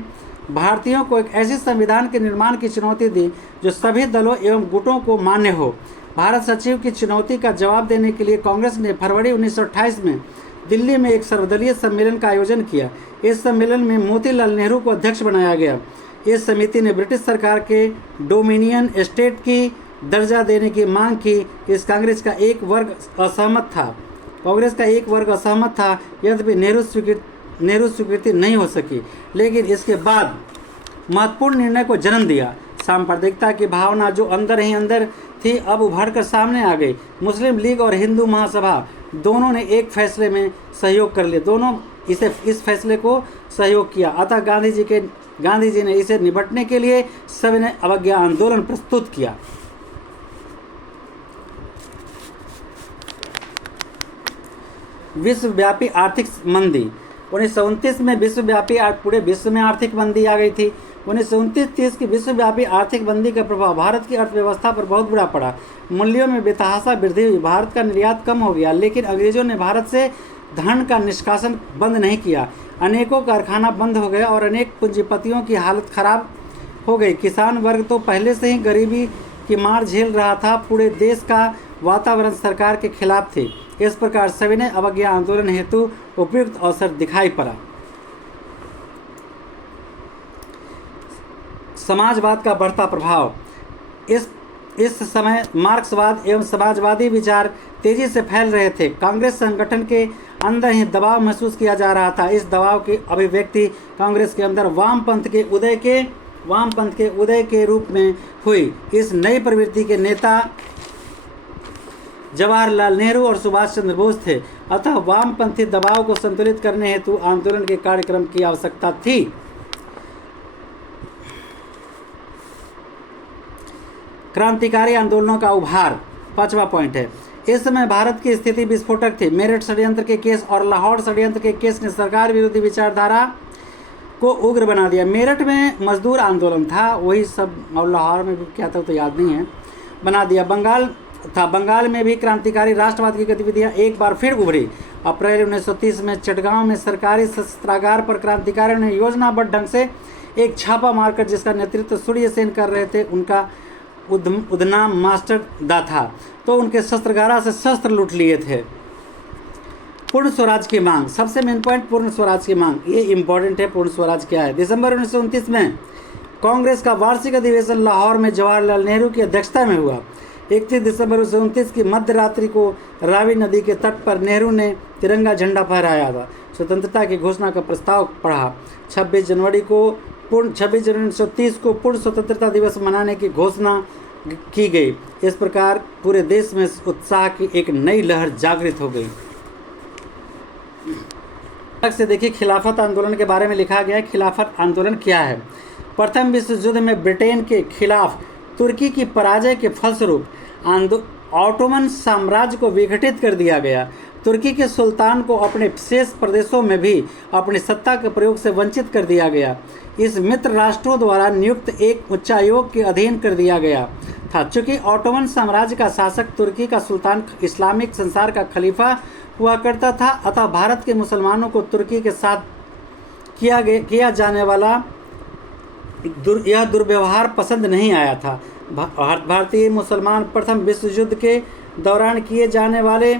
भारतीयों को एक ऐसे संविधान के निर्माण की चुनौती दी जो सभी दलों एवं गुटों को मान्य हो। भारत सचिव की चुनौती का जवाब देने के लिए कांग्रेस ने फरवरी 1928 में दिल्ली में एक सर्वदलीय सम्मेलन का आयोजन किया। इस सम्मेलन में मोतीलाल नेहरू को अध्यक्ष बनाया गया। इस समिति ने ब्रिटिश सरकार के डोमिनियन स्टेट की दर्जा देने की मांग की। इस कांग्रेस का एक वर्ग असहमत था, यद्यपि नेहरू स्वीकृति नहीं हो सकी, लेकिन इसके बाद महत्वपूर्ण निर्णय को जन्म दिया। सांप्रदायिकता की भावना जो अंदर ही अंदर थी अब उभर कर सामने आ गई। मुस्लिम लीग और हिंदू महासभा दोनों ने एक फैसले में सहयोग कर लिया, दोनों इस फैसले को सहयोग किया। अतः गांधी जी ने इसे निपटने के लिए सविनय अवज्ञा आंदोलन प्रस्तुत किया। विश्वव्यापी आर्थिक मंदी। 1929 में विश्वव्यापी पूरे विश्व में आर्थिक मंदी आ गई थी। 1929-30 की विश्वव्यापी आर्थिक मंदी का प्रभाव भारत की अर्थव्यवस्था पर बहुत बुरा पड़ा। मूल्यों में बेतहाशा वृद्धि हुई, भारत का निर्यात कम हो गया, लेकिन अंग्रेजों ने भारत से धन का निष्कासन बंद नहीं किया। अनेकों कारखाना बंद हो गए और अनेक पूंजीपतियों की हालत खराब हो गई। किसान वर्ग तो पहले से ही गरीबी की मार झेल रहा था। पूरे देश का वातावरण सरकार के खिलाफ थे। इस प्रकार सविनय अवज्ञा आंदोलन हेतु उपयुक्त अवसर दिखाई पड़ा। समाजवाद का बढ़ता प्रभाव। इस समय मार्क्सवाद एवं समाजवादी विचार तेजी से फैल रहे थे। कांग्रेस संगठन के अंदर ही दबाव महसूस किया जा रहा था। इस दबाव की अभिव्यक्ति कांग्रेस के अंदर वामपंथ के उदय के रूप में हुई। इस नई प्रवृत्ति के नेता जवाहरलाल नेहरू और सुभाष चंद्र बोस थे। अतः वामपंथी दबाव को संतुलित करने हेतु आंदोलन के कार्यक्रम की आवश्यकता थी। क्रांतिकारी आंदोलनों का उभार 5वां पॉइंट है। इस समय भारत की स्थिति विस्फोटक थी। मेरठ षड्यंत्र के केस और लाहौर षड्यंत्र के केस ने सरकार विरोधी विचारधारा को उग्र बना दिया। मेरठ में मजदूर आंदोलन था, वही सब, और लाहौर में भी क्या था तो याद नहीं है, बना दिया। बंगाल में भी क्रांतिकारी राष्ट्रवाद की गतिविधियां एक बार फिर उभरी। अप्रैल 1930 में चटगांव में सरकारी शस्त्रागार पर क्रांतिकारियों ने योजनाबद्ध ढंग से एक छापा मारकर, जिसका नेतृत्व सूर्य सेन कर रहे थे, उनका उदनाम मास्टर दा था, तो उनके शस्त्रागार से शस्त्र लूट लिए थे। पूर्ण स्वराज की मांग, सबसे मेन पॉइंट पूर्ण स्वराज की मांग, ये इंपॉर्टेंट है। पूर्ण स्वराज क्या है? दिसंबर 1929 में कांग्रेस का वार्षिक अधिवेशन लाहौर में जवाहरलाल नेहरू की अध्यक्षता में हुआ। 31 दिसंबर 1929 की मध्य रात्रि को रावी नदी के तट पर नेहरू ने तिरंगा झंडा फहराया था। स्वतंत्रता की घोषणा का प्रस्ताव पढ़ा। 26 जनवरी 1930 को पूर्ण स्वतंत्रता दिवस मनाने की घोषणा की गई। इस प्रकार पूरे देश में उत्साह की एक नई लहर जागृत हो गई। अलग से देखिए, खिलाफत आंदोलन के बारे में लिखा गया है। खिलाफत आंदोलन क्या है? प्रथम विश्व युद्ध में ब्रिटेन के खिलाफ तुर्की की पराजय के फलस्वरूप ऑटोमन साम्राज्य को विघटित कर दिया गया। तुर्की के सुल्तान को अपने शेष प्रदेशों में भी अपनी सत्ता के प्रयोग से वंचित कर दिया गया। इस मित्र राष्ट्रों द्वारा नियुक्त एक उच्चायोग के अधीन कर दिया गया था। चूँकि ऑटोमन साम्राज्य का शासक तुर्की का सुल्तान इस्लामिक संसार का खलीफा हुआ करता था, अतः भारत के मुसलमानों को तुर्की के साथ किया जाने वाला यह दुर्व्यवहार पसंद नहीं आया था। भारतीय मुसलमान प्रथम विश्व युद्ध के दौरान किए जाने वाले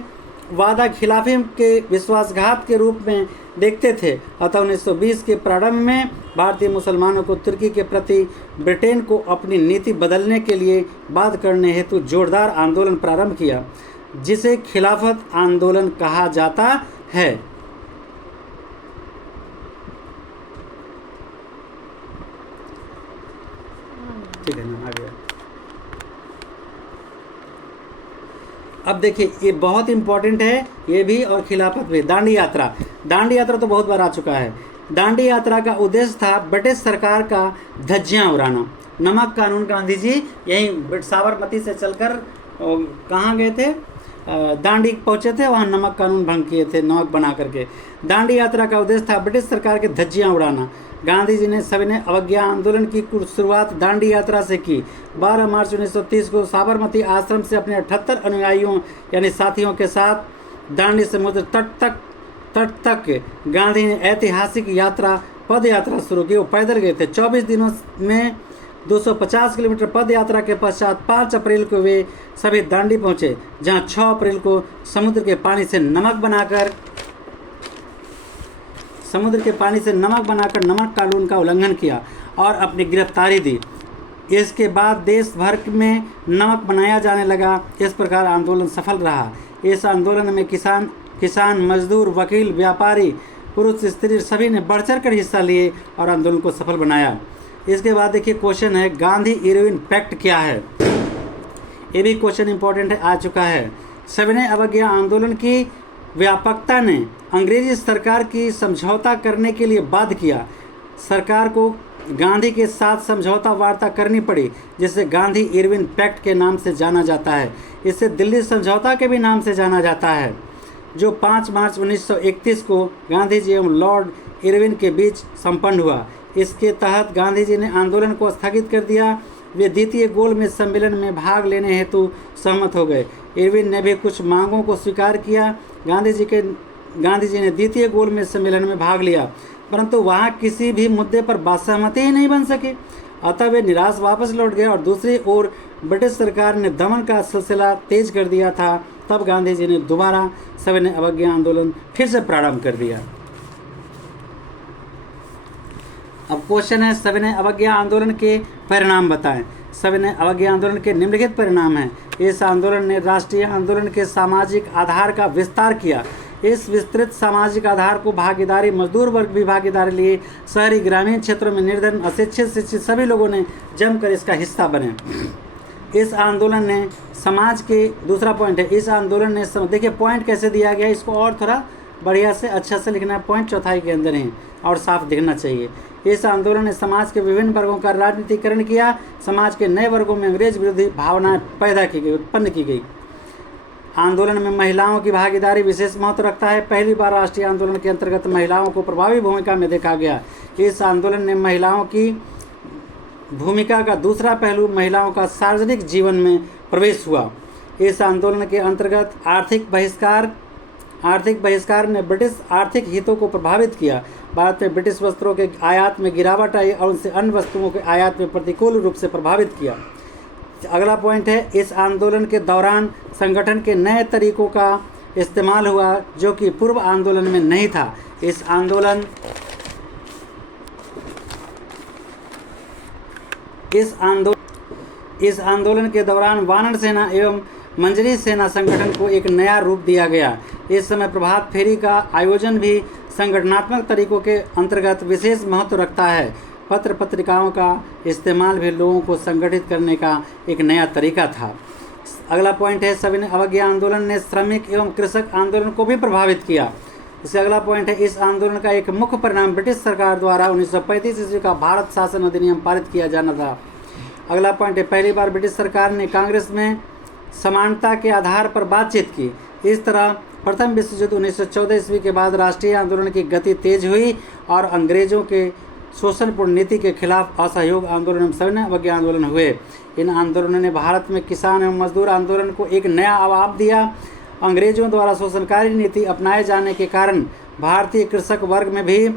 वादा खिलाफी के विश्वासघात के रूप में देखते थे। अतः 1920 के प्रारंभ में भारतीय मुसलमानों को तुर्की के प्रति ब्रिटेन को अपनी नीति बदलने के लिए बाध्य करने हेतु जोरदार आंदोलन प्रारंभ किया, जिसे खिलाफत आंदोलन कहा जाता है। ठीक है ना, आ गया। अब देखिए, ये बहुत इंपॉर्टेंट है, ये भी और खिलाफत भी। दांडी यात्रा तो बहुत बार आ चुका है। दांडी यात्रा का उद्देश्य था ब्रिटिश सरकार का धज्जियां उड़ाना। नमक कानून, गांधी जी यहीं साबरमती से चलकर कहाँ गए थे? दांडी पहुँचे थे, वहाँ नमक कानून भंग किए थे, नमक बना करके। दांडी यात्रा का उद्देश्य था ब्रिटिश सरकार के धज्जियां उड़ाना। गांधी जी ने सविनय अवज्ञा आंदोलन की शुरुआत दांडी यात्रा से की। 12 मार्च 1930 को साबरमती आश्रम से अपने 78 अनुयायियों यानी साथियों के साथ दांडी समुद्र तट तक गांधी ने ऐतिहासिक पद यात्रा शुरू की। वो पैदल गए थे। 24 दिनों में 250 किलोमीटर पद यात्रा के पश्चात 5 अप्रैल को वे सभी दांडी पहुंचे, जहां 6 अप्रैल को समुद्र के पानी से नमक बनाकर नमक कानून का उल्लंघन किया और अपनी गिरफ्तारी दी। इसके बाद देश भर में नमक बनाया जाने लगा। इस प्रकार आंदोलन सफल रहा। इस आंदोलन में किसान, मजदूर, वकील, व्यापारी, पुरुष, स्त्री सभी ने बढ़ चढ़ कर हिस्सा लिए और आंदोलन को सफल बनाया। इसके बाद देखिए, क्वेश्चन है गांधी इरविन पैक्ट क्या है? ये भी क्वेश्चन इंपॉर्टेंट है, आ चुका है। सविनय अवज्ञा आंदोलन की व्यापकता ने अंग्रेजी सरकार की समझौता करने के लिए बाध्य किया। सरकार को गांधी के साथ समझौता वार्ता करनी पड़ी, जिसे गांधी इरविन पैक्ट के नाम से जाना जाता है। इसे दिल्ली समझौता के भी नाम से जाना जाता है। जो 5 मार्च 1931 को गांधी जी एवं लॉर्ड इरविन के बीच संपन्न हुआ। इसके तहत गांधी जी ने आंदोलन को स्थगित कर दिया। वे द्वितीय गोलमेज सम्मेलन में भाग लेने हेतु सहमत हो गए। इरविन ने भी कुछ मांगों को स्वीकार किया। गांधी जी ने द्वितीय गोलमेज सम्मेलन में भाग लिया, परंतु वहां किसी भी मुद्दे पर सहमति ही नहीं बन सके। अतः वे निराश वापस लौट गए और दूसरी ओर ब्रिटिश सरकार ने दमन का सिलसिला तेज कर दिया था। तब गांधी जी ने दोबारा सविनय अवज्ञा आंदोलन फिर से प्रारंभ कर दिया। अब क्वेश्चन है, सविनय अवज्ञा आंदोलन के परिणाम बताएं। सविनय अवज्ञा आंदोलन के निम्नलिखित परिणाम हैं। इस आंदोलन ने राष्ट्रीय आंदोलन के सामाजिक आधार का विस्तार किया। इस विस्तृत सामाजिक आधार को भागीदारी मजदूर वर्ग भी भागीदारी लिए। शहरी ग्रामीण क्षेत्रों में निर्धन, अशिक्षित, शिक्षित सभी लोगों ने जमकर इसका हिस्सा बने। इस आंदोलन ने समाज के, दूसरा पॉइंट है, इस आंदोलन ने देखिए पॉइंट कैसे दिया गया, इसको और थोड़ा बढ़िया से अच्छा से लिखना है। पॉइंट चौथाई के अंदर है और साफ दिखना चाहिए। इस आंदोलन ने समाज के विभिन्न वर्गों का राजनीतिकरण किया। समाज के नए वर्गों में अंग्रेज विरोधी भावनाएं पैदा की गई, उत्पन्न की गई। आंदोलन में महिलाओं की भागीदारी विशेष महत्व रखता है। पहली बार राष्ट्रीय आंदोलन के अंतर्गत महिलाओं को प्रभावी भूमिका में देखा गया। इस आंदोलन ने महिलाओं की भूमिका का दूसरा पहलू महिलाओं का सार्वजनिक जीवन में प्रवेश हुआ। इस आंदोलन के अंतर्गत आर्थिक बहिष्कार ने ब्रिटिश आर्थिक हितों को प्रभावित किया। भारत में ब्रिटिश वस्त्रों के आयात में गिरावट आई और उनसे अन्य वस्तुओं के आयात में प्रतिकूल रूप से प्रभावित किया। अगला पॉइंट है, इस आंदोलन के दौरान संगठन के नए तरीकों का इस्तेमाल हुआ जो कि पूर्व आंदोलन में नहीं था। इस आंदोलन के दौरान वानर सेना एवं मंजरी सेना संगठन को एक नया रूप दिया गया। इस समय प्रभात फेरी का आयोजन भी संगठनात्मक तरीकों के अंतर्गत विशेष महत्व रखता है। पत्र पत्रिकाओं का इस्तेमाल भी लोगों को संगठित करने का एक नया तरीका था। अगला पॉइंट है, सविनय अवज्ञा आंदोलन ने श्रमिक एवं कृषक आंदोलन को भी प्रभावित किया। इससे अगला पॉइंट है, इस आंदोलन का एक मुख्य परिणाम ब्रिटिश सरकार द्वारा 1935 ईस्वी का भारत शासन अधिनियम पारित किया जाना था। अगला पॉइंट है, पहली बार ब्रिटिश सरकार ने कांग्रेस में समानता के आधार पर बातचीत की। इस तरह प्रथम विश्व युद्ध 1914 ईस्वी के बाद राष्ट्रीय आंदोलन की गति तेज हुई और अंग्रेजों के शोषणपूर्ण नीति के खिलाफ असहयोग आंदोलन एवं सविनय अवज्ञा आंदोलन हुए। इन आंदोलनों ने भारत में किसान एवं मजदूर आंदोलन को एक नया आवाज दिया। अंग्रेजों द्वारा शोषणकारी नीति अपनाए जाने के कारण भारतीय कृषक वर्ग में भी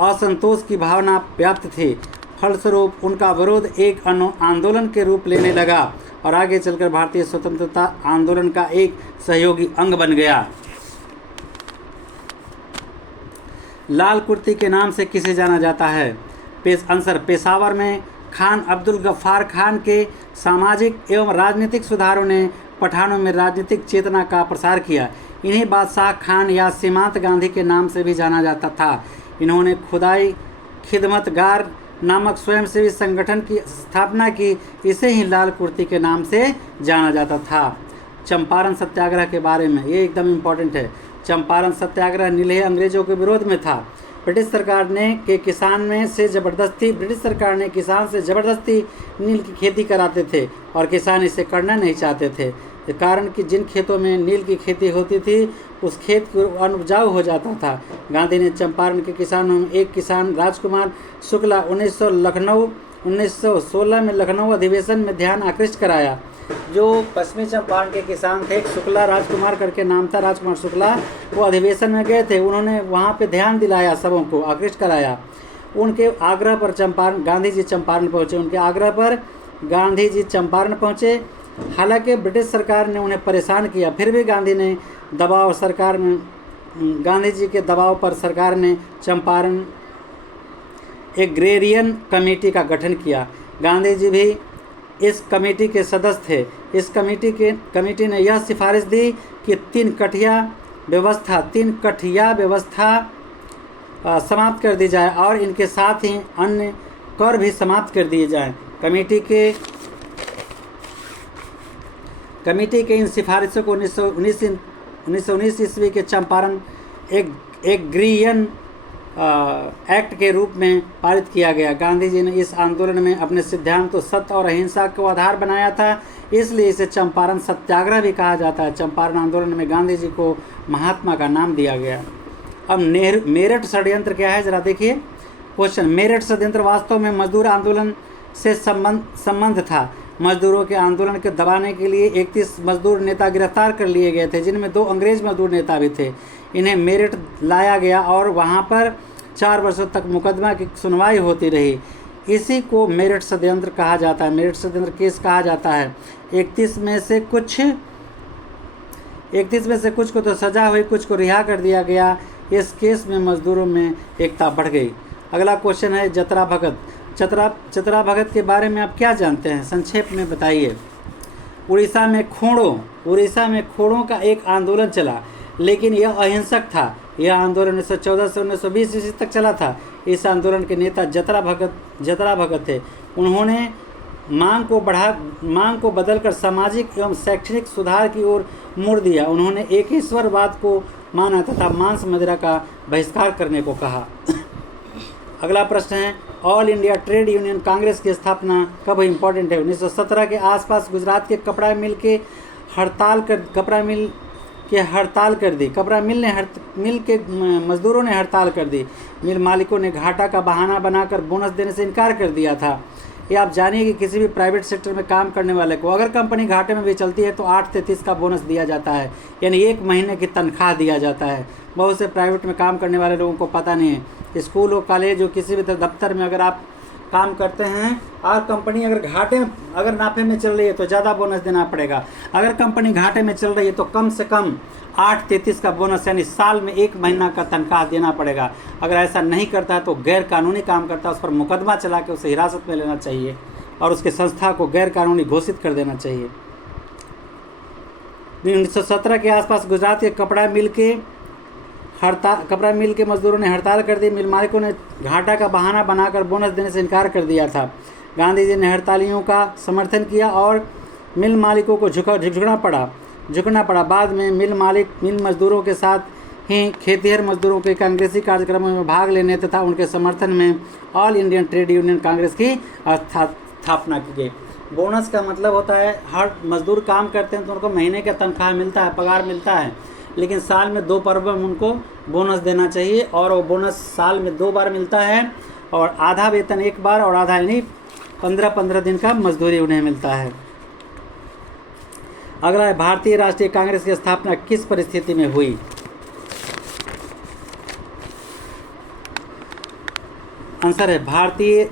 असंतोष की भावना व्याप्त थी। फलस्वरूप उनका विरोध एक आंदोलन के रूप लेने लगा और आगे चलकर भारतीय स्वतंत्रता आंदोलन का एक सहयोगी अंग बन गया। लाल कुर्ती के नाम से किसे जाना जाता है? आंसर, पेशावर में खान अब्दुल गफ्फार खान के सामाजिक एवं राजनीतिक सुधारों ने पठानों में राजनीतिक चेतना का प्रसार किया। इन्हीं बादशाह खान या सीमांत गांधी के नाम से भी जाना जाता था। इन्होंने खुदाई खिदमतगार नामक स्वयंसेवी संगठन की स्थापना की। इसे ही लाल कुर्ती के नाम से जाना जाता था। चंपारण सत्याग्रह के बारे में, ये एकदम इम्पोर्टेंट है। चंपारण सत्याग्रह नीलहे अंग्रेजों के विरोध में था। ब्रिटिश सरकार ने किसान से ज़बरदस्ती नील की खेती कराते थे और किसान इसे करना नहीं चाहते थे। कारण कि जिन खेतों में नील की खेती होती थी उस खेत को अनउपजाऊ हो जाता था। गांधी ने चंपारण के किसानों में एक किसान राजकुमार शुक्ला 1916 में लखनऊ अधिवेशन में ध्यान आकृष्ट कराया। जो पश्चिमी चंपारण के किसान थे, शुक्ला राजकुमार करके नाम था, राजकुमार शुक्ला, वो अधिवेशन में गए थे। उन्होंने वहाँ पे ध्यान दिलाया, सबों को आकृष्ट कराया। उनके आग्रह पर गांधी जी चंपारण पहुँचे। उनके आग्रह पर गांधी जी चंपारण पहुँचे। हालांकि ब्रिटिश सरकार ने उन्हें परेशान किया, फिर भी गांधी जी के दबाव पर सरकार ने चंपारण एग्रेरियन कमेटी का गठन किया। गांधी जी भी इस कमेटी के सदस्य थे। इस कमेटी ने यह सिफारिश दी कि तीन कठिया व्यवस्था समाप्त कर दी जाए और इनके साथ ही अन्य कर भी समाप्त कर दिए जाएं। कमेटी के इन सिफारिशों को 1919 ईस्वी के चंपारण एग्रीरियन एक्ट के रूप में पारित किया गया। गांधी जी ने इस आंदोलन में अपने सिद्धांतों सत्य और अहिंसा को आधार बनाया था, इसलिए इसे चंपारण सत्याग्रह भी कहा जाता है। चंपारण आंदोलन में गांधी जी को महात्मा का नाम दिया गया। अब मेरठ षड्यंत्र क्या है, जरा देखिए क्वेश्चन। मेरठ षड्यंत्र वास्तव में मजदूर आंदोलन से संबंध था। मजदूरों के आंदोलन को दबाने के लिए 31 मजदूर नेता गिरफ्तार कर लिए गए थे, जिनमें 2 अंग्रेज मजदूर नेता भी थे। इन्हें मेरठ लाया गया और वहां पर 4 वर्षों तक मुकदमा की सुनवाई होती रही। इसी को मेरठ षड्यंत्र कहा जाता है, मेरठ षड्यंत्र केस कहा जाता है। 31 में से कुछ को तो सजा हुई, कुछ को रिहा कर दिया गया। इस केस में मजदूरों में एकता बढ़ गई। अगला क्वेश्चन है जतरा भगत। चतरा भगत के बारे में आप क्या जानते हैं, संक्षेप में बताइए। उड़ीसा में खोड़ों का एक आंदोलन चला, लेकिन यह अहिंसक था। यह आंदोलन 1914 से 1920 ईस्वी तक चला था। इस आंदोलन के नेता जतरा भगत थे। उन्होंने मांग को बदलकर सामाजिक एवं शैक्षणिक सुधार की ओर मोड़ दिया। उन्होंने एकेश्वरवाद को माना तथा मांस मदिरा का बहिष्कार करने को कहा। अगला प्रश्न है all India trade union Congress की स्थापना कब हुई, इंपॉर्टेंट है। 1917 के आसपास गुजरात के कपड़ा मिल ने मजदूरों ने हड़ताल कर दी। मिल मालिकों ने घाटा का बहाना बनाकर बोनस देने से इनकार कर दिया था। ये आप जानिए कि किसी भी प्राइवेट सेक्टर में काम करने वाले को अगर कंपनी घाटे में भी चलती है तो 8:33 का बोनस दिया जाता है, यानी 1 महीने की तनख्वाह दिया जाता है। बहुत से प्राइवेट में काम करने वाले लोगों को पता नहीं है। स्कूल हो, कॉलेज हो, किसी भी दफ्तर में अगर आप काम करते हैं और कंपनी अगर नाफे में चल रही है तो ज़्यादा बोनस देना पड़ेगा। अगर कंपनी घाटे में चल रही है तो कम से कम 8:33 का बोनस यानी साल में 1 महीना का तनख्वाह देना पड़ेगा। अगर ऐसा नहीं करता है तो गैर कानूनी काम करता है, उस पर मुकदमा चला के उसे हिरासत में लेना चाहिए और उसके संस्था को गैर कानूनी घोषित कर देना चाहिए। 1917 के आसपास गुजरात के कपड़ा मिल के मजदूरों ने हड़ताल कर दी। मिल मालिकों ने घाटा का बहाना बनाकर बोनस देने से इनकार कर दिया था। गांधी जी ने हड़तालियों का समर्थन किया और मिल मालिकों को झुकना पड़ा। बाद में मिल मजदूरों के साथ ही खेतिहर मजदूरों के कांग्रेसी कार्यक्रमों में भाग लेने तथा उनके समर्थन में all Indian trade union Congress की स्थापना की गई। बोनस का मतलब होता है हर मजदूर काम करते हैं तो उनको महीने का तनख्वाह मिलता है, पगार मिलता है, लेकिन साल में 2 पर्व में उनको बोनस देना चाहिए और वो बोनस साल में 2 बार मिलता है और आधा वेतन 1 बार और आधा यानी 15-15 दिन का मजदूरी उन्हें मिलता है। अगला है भारतीय राष्ट्रीय कांग्रेस की स्थापना किस परिस्थिति में हुई। आंसर है भारतीय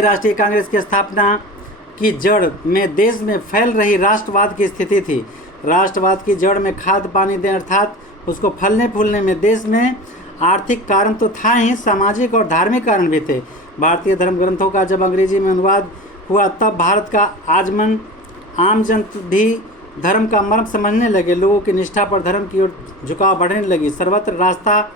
राष्ट्रीय कांग्रेस की स्थापना की जड़ में देश में फैल रही राष्ट्रवाद की स्थिति थी। राष्ट्रवाद की जड़ में खाद पानी दें अर्थात उसको फलने फूलने में देश में आर्थिक कारण तो था ही, सामाजिक और धार्मिक कारण भी थे। भारतीय धर्म ग्रंथों का जब अंग्रेजी में अनुवाद हुआ तब भारत का आम जन भी धर्म का मर्म समझने लगे। लोगों की निष्ठा पर धर्म की ओर झुकाव बढ़ने लगी। सर्वत्र रास्ता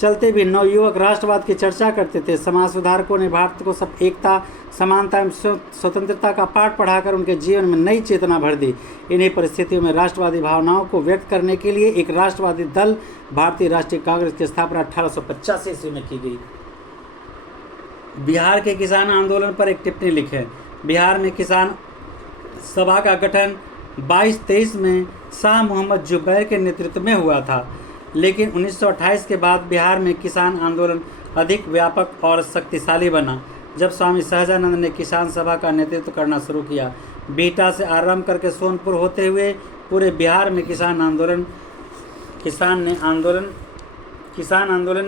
चलते भी नवयुवक राष्ट्रवाद की चर्चा करते थे। समाज सुधारकों ने भारत को सब एकता, समानता एवं स्वतंत्रता का पाठ पढ़ाकर उनके जीवन में नई चेतना भर दी। इन्हीं परिस्थितियों में राष्ट्रवादी भावनाओं को व्यक्त करने के लिए एक राष्ट्रवादी दल भारतीय राष्ट्रीय कांग्रेस की स्थापना 1885 ईस्वी में की गई। बिहार के किसान आंदोलन पर एक टिप्पणी लिखें। बिहार में किसान सभा का गठन 22-23 में शाह मोहम्मद जुबैर के नेतृत्व में हुआ था, लेकिन 1928 के बाद बिहार में किसान आंदोलन अधिक व्यापक और शक्तिशाली बना जब स्वामी सहजानंद ने किसान सभा का नेतृत्व करना शुरू किया। बिहटा से आरंभ करके सोनपुर होते हुए पूरे बिहार में किसान आंदोलन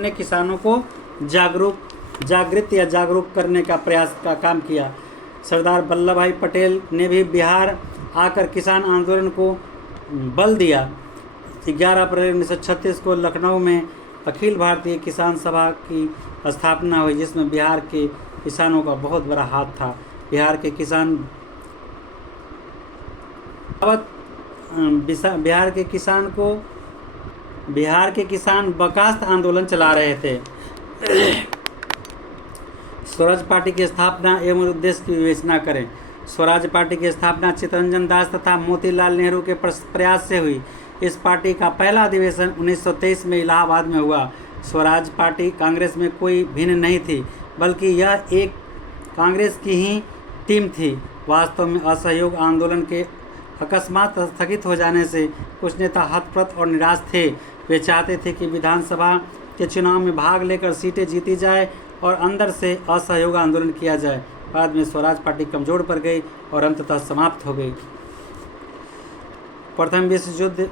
ने किसानों को जागरूक करने का प्रयास का काम किया। सरदार वल्लभ भाई पटेल ने भी बिहार आकर किसान आंदोलन को बल दिया। 11 अप्रैल 1936 को लखनऊ में अखिल भारतीय किसान सभा की स्थापना हुई, जिसमें बिहार के किसानों का बहुत बड़ा हाथ था। बिहार के किसान बर्खास्त आंदोलन चला रहे थे। स्वराज पार्टी की स्थापना एवं उद्देश्य की विवेचना करें। स्वराज पार्टी की स्थापना चित्तरंजन दास तथा मोतीलाल नेहरू के प्रयास से हुई। इस पार्टी का पहला अधिवेशन 1923 में इलाहाबाद में हुआ। स्वराज पार्टी कांग्रेस में कोई भिन्न नहीं थी, बल्कि यह एक कांग्रेस की ही टीम थी। वास्तव में असहयोग आंदोलन के अकस्मात स्थगित हो जाने से कुछ नेता हतप्रत और निराश थे। वे चाहते थे कि विधानसभा के चुनाव में भाग लेकर सीटें जीती जाए और अंदर से असहयोग आंदोलन किया जाए। बाद में स्वराज पार्टी कमजोर पड़ गई और अंततः समाप्त हो गई। प्रथम विश्व युद्ध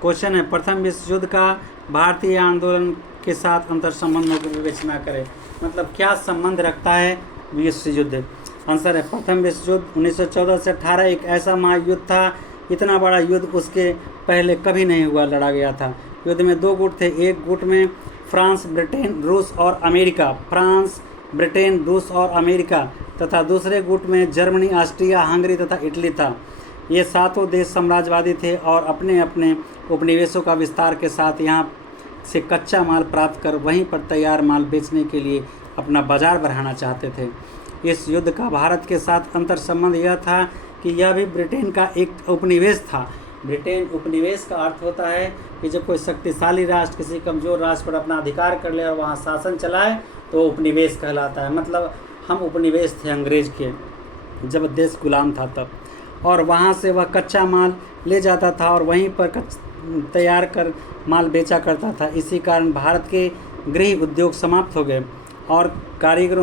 क्वेश्चन है, प्रथम विश्व युद्ध का भारतीय आंदोलन के साथ अंतर संबंधों की विवेचना करें। मतलब क्या संबंध रखता है विश्व युद्ध? आंसर है प्रथम विश्व युद्ध 1914 से 18 एक ऐसा महायुद्ध था, इतना बड़ा युद्ध उसके पहले कभी नहीं हुआ, लड़ा गया था। युद्ध में दो गुट थे, एक गुट में फ्रांस, ब्रिटेन, रूस और अमेरिका, फ्रांस, ब्रिटेन, रूस और अमेरिका तथा दूसरे गुट में जर्मनी, ऑस्ट्रिया, हंगरी तथा इटली था। ये सातों देश साम्राज्यवादी थे और अपने अपने उपनिवेशों का विस्तार के साथ यहाँ से कच्चा माल प्राप्त कर वहीं पर तैयार माल बेचने के लिए अपना बाजार बढ़ाना चाहते थे। इस युद्ध का भारत के साथ अंतर संबंध यह था कि यह भी ब्रिटेन का एक उपनिवेश था। ब्रिटेन उपनिवेश का अर्थ होता है कि जब कोई शक्तिशाली राष्ट्र किसी कमज़ोर राष्ट्र पर अपना अधिकार कर ले और वहाँ शासन चलाए तो उपनिवेश कहलाता है। मतलब हम उपनिवेश थे अंग्रेज के, जब देश गुलाम था तब, और वहाँ से वह कच्चा माल ले जाता था और वहीं पर तैयार कर माल बेचा करता था। इसी कारण भारत के गृह उद्योग समाप्त हो गए और कारीगर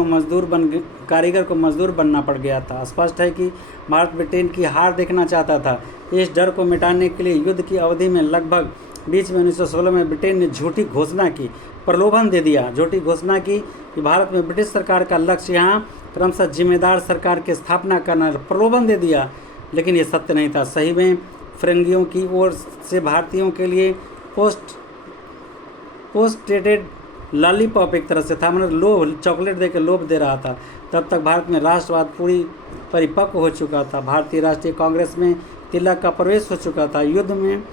को मजदूर बनना पड़ गया था। स्पष्ट है कि भारत ब्रिटेन की हार देखना चाहता था। इस डर को मिटाने के लिए युद्ध की अवधि में लगभग बीच में 1916 में ब्रिटेन ने झूठी घोषणा की, प्रलोभन दे दिया, झूठी घोषणा की कि भारत में ब्रिटिश सरकार का लक्ष्य यहाँ क्रमशः जिम्मेदार सरकार की स्थापना करना, प्रलोभन दे दिया। लेकिन ये सत्य नहीं था। सही में फिरंगियों की ओर से भारतीयों के लिए पोस्ट डेटेड लॉलीपॉप एक तरह से था, मतलब लोभ, चॉकलेट देकर लोभ दे रहा था। तब तक भारत में राष्ट्रवाद पूरी परिपक्व हो चुका था। भारतीय राष्ट्रीय कांग्रेस में तिलक का प्रवेश हो चुका था। युद्ध में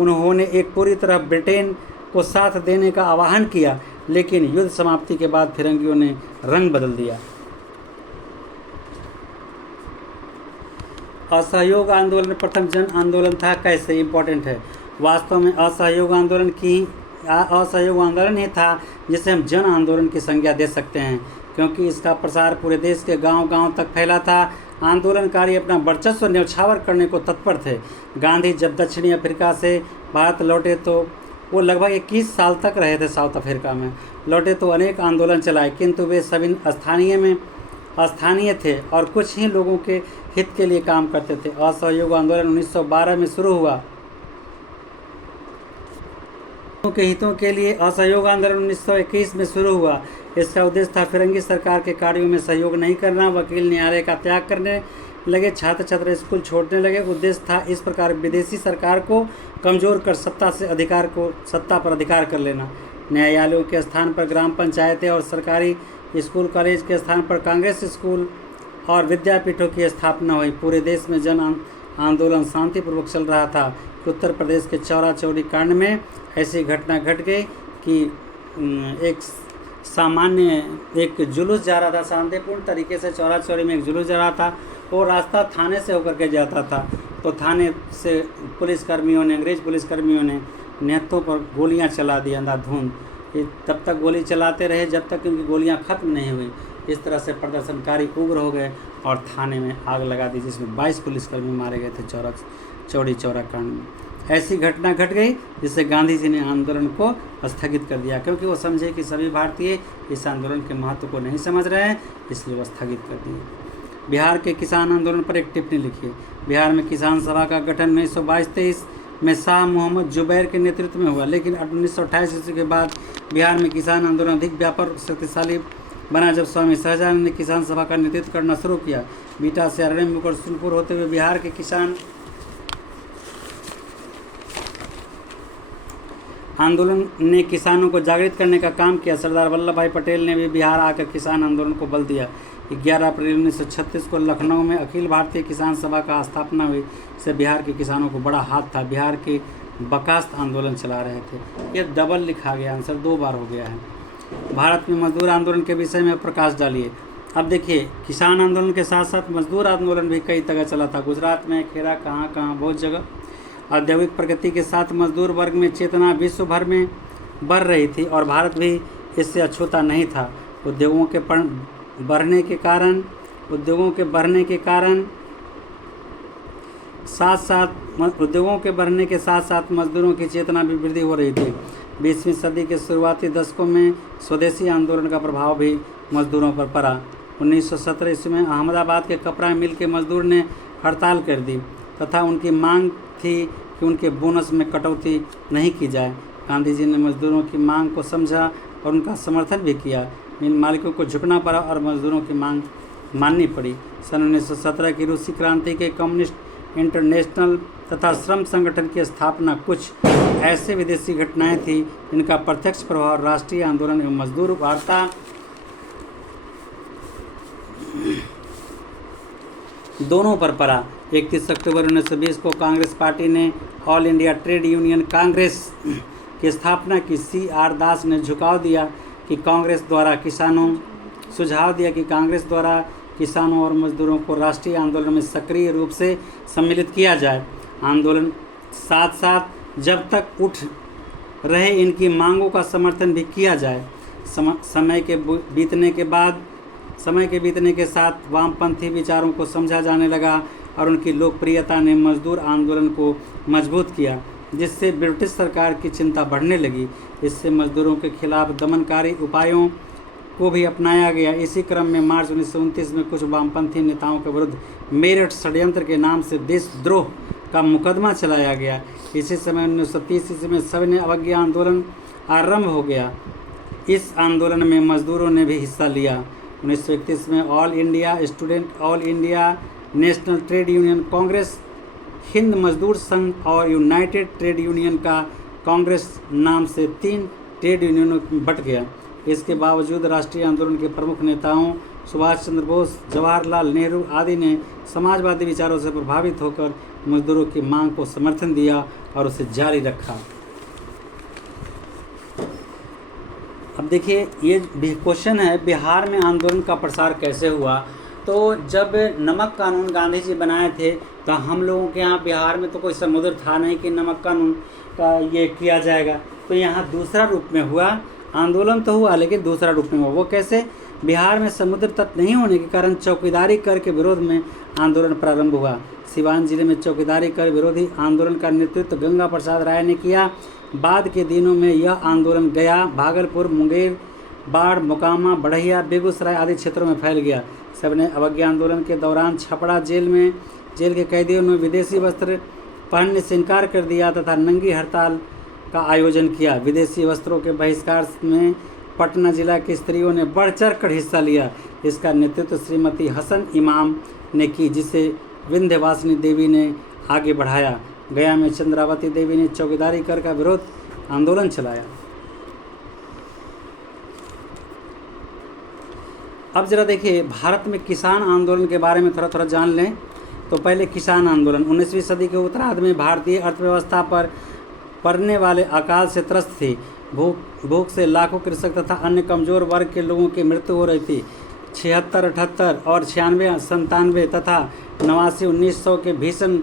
उन्होंने एक पूरी तरह ब्रिटेन को साथ देने का आह्वान किया, लेकिन युद्ध समाप्ति के बाद फिरंगियों ने रंग बदल दिया। असहयोग आंदोलन प्रथम जन आंदोलन था। कैसे? इम्पोर्टेंट है। वास्तव में असहयोग आंदोलन ही था जिसे हम जन आंदोलन की संज्ञा दे सकते हैं, क्योंकि इसका प्रसार पूरे देश के गांव-गांव तक फैला था। आंदोलनकारी अपना वर्चस्व न्यौछावर करने को तत्पर थे। गांधी जब दक्षिणी अफ्रीका से भारत लौटे तो वो लगभग 21 साल तक रहे थे साउथ अफ्रीका में। लौटे तो अनेक आंदोलन चलाए, किंतु वे सभी स्थानीय थे और कुछ ही लोगों के हित के लिए काम करते थे। असहयोग आंदोलन 1912 में शुरू हुआ के हितों के लिए। असहयोग आंदोलन 1921 में शुरू हुआ। इसका उद्देश्य था फिरंगी सरकार के कार्यों में सहयोग नहीं करना। वकील न्यायालय का त्याग करने लगे, छात्र छात्र स्कूल छोड़ने लगे। उद्देश्य था इस प्रकार विदेशी सरकार को कमज़ोर कर सत्ता पर अधिकार कर लेना। न्यायालयों के स्थान पर ग्राम पंचायतें और सरकारी स्कूल कॉलेज के स्थान पर कांग्रेस स्कूल और विद्यापीठों की स्थापना हुई। पूरे देश में जन आंदोलन शांतिपूर्वक चल रहा था कि उत्तर प्रदेश के चौरा चौरी कांड में ऐसी घटना घट गई कि एक जुलूस जा रहा था, शांतिपूर्ण तरीके से चौरा चौरी में एक जुलूस जा रहा था। वो रास्ता थाने से होकर के जाता था, तो थाने से अंग्रेज पुलिसकर्मियों ने नेतों पर गोलियां चला दी अंधाधुंध। तब तक गोली चलाते रहे जब तक उनकी गोलियां खत्म नहीं हुई। इस तरह से प्रदर्शनकारी उग्र हो गए और थाने में आग लगा दी, जिसमें 22 पुलिसकर्मी मारे गए थे चौरा कांड में। ऐसी घटना घट गई जिससे गांधी जी ने आंदोलन को स्थगित कर दिया, क्योंकि वो समझे कि सभी भारतीय इस आंदोलन के महत्व को नहीं समझ रहे हैं, इसलिए वो स्थगित कर दिए। बिहार के किसान आंदोलन पर एक टिप्पणी लिखिए। बिहार में किसान सभा का गठन 1922-23 में शाह मोहम्मद जुबैर के नेतृत्व में हुआ, लेकिन 1928 ईस्वी के बाद बिहार में किसान आंदोलन अधिक व्यापक और शक्तिशाली बना जब स्वामी सहजानंद ने किसान सभा का नेतृत्व करना शुरू किया। बीटा से अरण्य और सोनपुर होते हुए बिहार के किसान आंदोलन ने किसानों को जागृत करने का काम किया। सरदार वल्लभ भाई पटेल ने भी बिहार आकर किसान आंदोलन को बल दिया। 11 अप्रैल 1936 को लखनऊ में अखिल भारतीय किसान सभा का स्थापना हुई। इससे बिहार के किसानों को बड़ा हाथ था। बिहार के बर्खास्त आंदोलन चला रहे थे। ये डबल लिखा गया, आंसर 2 बार हो गया है। भारत में मजदूर आंदोलन के विषय में प्रकाश डालिए। अब देखिए, किसान आंदोलन के साथ साथ मजदूर आंदोलन भी कई जगह चला था। गुजरात में, खेरा, कहाँ बहुत जगह। औद्योगिक प्रगति के साथ मजदूर वर्ग में चेतना विश्व भर में बढ़ रही थी और भारत भी इससे अछूता नहीं था। उद्योगों के बढ़ने के साथ साथ मजदूरों की चेतना भी वृद्धि हो रही थी। 20वीं सदी के शुरुआती दशकों में स्वदेशी आंदोलन का प्रभाव भी मजदूरों पर पड़ा। 1917 ईस्वी में अहमदाबाद के कपड़ा मिल के मजदूर ने हड़ताल कर दी तथा उनकी मांग थी कि उनके बोनस में कटौती नहीं की जाए। गांधी जी ने मजदूरों की मांग को समझा और उनका समर्थन भी किया। मिल मालिकों को झुकना पड़ा और मजदूरों की मांग माननी पड़ी। सन 1917 की रूसी क्रांति के कम्युनिस्ट इंटरनेशनल तथा श्रम संगठन की स्थापना कुछ ऐसे विदेशी घटनाएं थी जिनका प्रत्यक्ष प्रभाव राष्ट्रीय आंदोलन एवं मजदूर वार्ता दोनों पर पड़ा। 31 अक्टूबर 1920 को कांग्रेस पार्टी ने all India trade union Congress की स्थापना की। CR दास ने सुझाव दिया कि कांग्रेस द्वारा किसानों और मजदूरों को राष्ट्रीय आंदोलन में सक्रिय रूप से सम्मिलित किया जाए। आंदोलन साथ साथ जब तक उठ रहे इनकी मांगों का समर्थन भी किया जाए। समय के बीतने के साथ वामपंथी विचारों को समझा जाने लगा और उनकी लोकप्रियता ने मजदूर आंदोलन को मजबूत किया, जिससे ब्रिटिश सरकार की चिंता बढ़ने लगी। इससे मजदूरों के खिलाफ दमनकारी उपायों को भी अपनाया गया। इसी क्रम में मार्च 1929 में कुछ वामपंथी नेताओं के विरुद्ध मेरठ षड्यंत्र के नाम से देशद्रोह का मुकदमा चलाया गया। इसी समय 1930 ईस्वी में सविनय अवज्ञा आंदोलन आरंभ हो गया। इस आंदोलन में मजदूरों ने भी हिस्सा लिया। 1931 में all India national trade union Congress, Hind मजदूर संघ और यूनाइटेड ट्रेड यूनियन का कांग्रेस नाम से 3 ट्रेड यूनियनों में बंट गया। इसके बावजूद राष्ट्रीय आंदोलन के प्रमुख नेताओं सुभाष चंद्र बोस, जवाहरलाल नेहरू आदि ने समाजवादी विचारों से प्रभावित होकर मजदूरों की मांग को समर्थन दिया और उसे जारी रखा। अब देखिए, ये क्वेश्चन है, बिहार में आंदोलन का प्रसार कैसे हुआ। तो जब नमक कानून गांधी जी बनाए थे तो हम लोगों के यहाँ बिहार में तो कोई समुद्र था नहीं कि नमक कानून का ये किया जाएगा। तो यहाँ दूसरा रूप में हुआ, आंदोलन तो हुआ लेकिन दूसरा रूप में हुआ। वो कैसे? बिहार में समुद्र तट नहीं होने के कारण चौकीदारी कर के विरोध में आंदोलन प्रारंभ हुआ। सिवान जिले में चौकीदारी कर विरोधी आंदोलन का नेतृत्व गंगा प्रसाद राय ने किया। बाद के दिनों में यह आंदोलन गया, भागलपुर, मुंगेर, बाढ़, मोकामा, बढ़ैया, बेगूसराय आदि क्षेत्रों में फैल गया। सविनय अवज्ञा आंदोलन के दौरान छपरा जेल के कैदियों ने विदेशी वस्त्र पहनने से इनकार कर दिया तथा नंगी हड़ताल का आयोजन किया। विदेशी वस्त्रों के बहिष्कार में पटना जिला की स्त्रियों ने बढ़ चढ़ कर हिस्सा लिया। इसका नेतृत्व श्रीमती हसन इमाम ने की, जिसे विंध्यवासिनी देवी ने आगे बढ़ाया। गया में चंद्रावती देवी ने चौकीदारी कर का विरोध आंदोलन चलाया। अब जरा देखिए, भारत में किसान आंदोलन के बारे में थोड़ा जान लें। तो पहले किसान आंदोलन 19वीं सदी के उत्तरार्ध में भारतीय अर्थव्यवस्था पर पड़ने वाले अकाल से त्रस्त थी। भूख से लाखों कृषक तथा अन्य कमजोर वर्ग के लोगों की मृत्यु हो रही थी। 76, 78 और 96, 97 तथा 89, 1900 के भीषण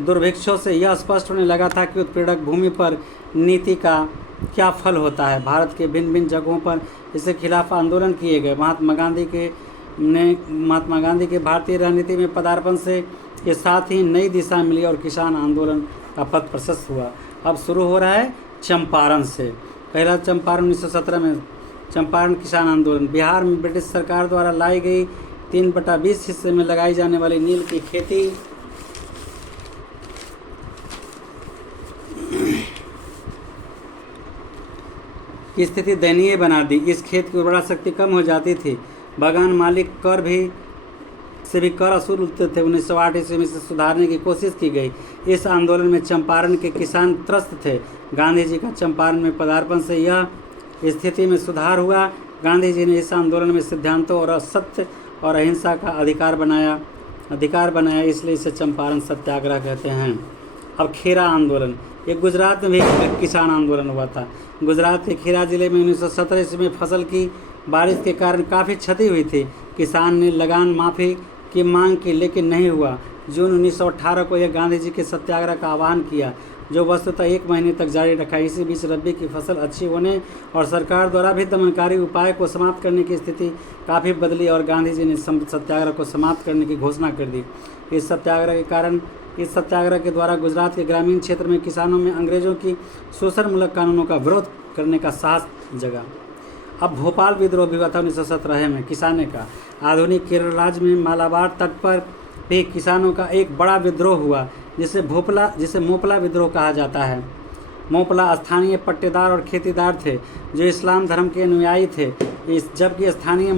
दुर्भिक्षों से यह स्पष्ट होने लगा था कि उत्पीड़क भूमि पर नीति का क्या फल होता है। भारत के भिन्न भिन्न जगहों पर इसके खिलाफ आंदोलन किए गए। महात्मा गांधी के भारतीय राजनीति में पदार्पण से के साथ ही नई दिशा मिली और किसान आंदोलन का पथ प्रशस्त हुआ। अब शुरू हो रहा है चंपारण से। पहला चंपारण 1917 में चंपारण किसान आंदोलन। बिहार में ब्रिटिश सरकार द्वारा लाई गई 3/20 हिस्से में लगाई जाने वाली नील की खेती की स्थिति दयनीय बना दी। इस खेत की उर्वरा शक्ति कम हो जाती थी। बागान मालिक कर वसूलते थे। 1908 ईस्वी में इसे सुधारने की कोशिश की गई। इस आंदोलन में चंपारण के किसान त्रस्त थे। गांधी जी का चंपारण में पदार्पण से यह स्थिति में सुधार हुआ। गांधी जी ने इस आंदोलन में सिद्धांतों और सत्य और अहिंसा का अधिकार बनाया, इसलिए इसे चंपारण सत्याग्रह कहते हैं। अब खेरा आंदोलन, ये गुजरात में भी किसान आंदोलन हुआ था। गुजरात के खेरा जिले में 1917 ईस्वी में फसल की बारिश के कारण काफ़ी क्षति हुई थी। किसान ने लगान माफ़ी की मांग की लेकिन नहीं हुआ। जून 1918 को यह गांधी जी के सत्याग्रह का आह्वान किया, जो वस्तुतः 1 महीने तक जारी रखा। इसी बीच रबी की फसल अच्छी होने और सरकार द्वारा भी दमनकारी उपाय को समाप्त करने की स्थिति काफ़ी बदली और गांधी जी ने सत्याग्रह को समाप्त करने की घोषणा कर दी। इस सत्याग्रह के द्वारा गुजरात के ग्रामीण क्षेत्र में किसानों में अंग्रेजों की शोषणमूलक कानूनों का विरोध करने का साहस जगा। अब भोपाल विद्रोह भी हुआ था 1917 में किसानों का। आधुनिक केरल राज्य में मालाबार तट पर भी किसानों का एक बड़ा विद्रोह हुआ, जिसे मोपला विद्रोह कहा जाता है। मोपला स्थानीय पट्टेदार और खेतीदार थे जो इस्लाम धर्म के अनुयायी थे, जबकि स्थानीय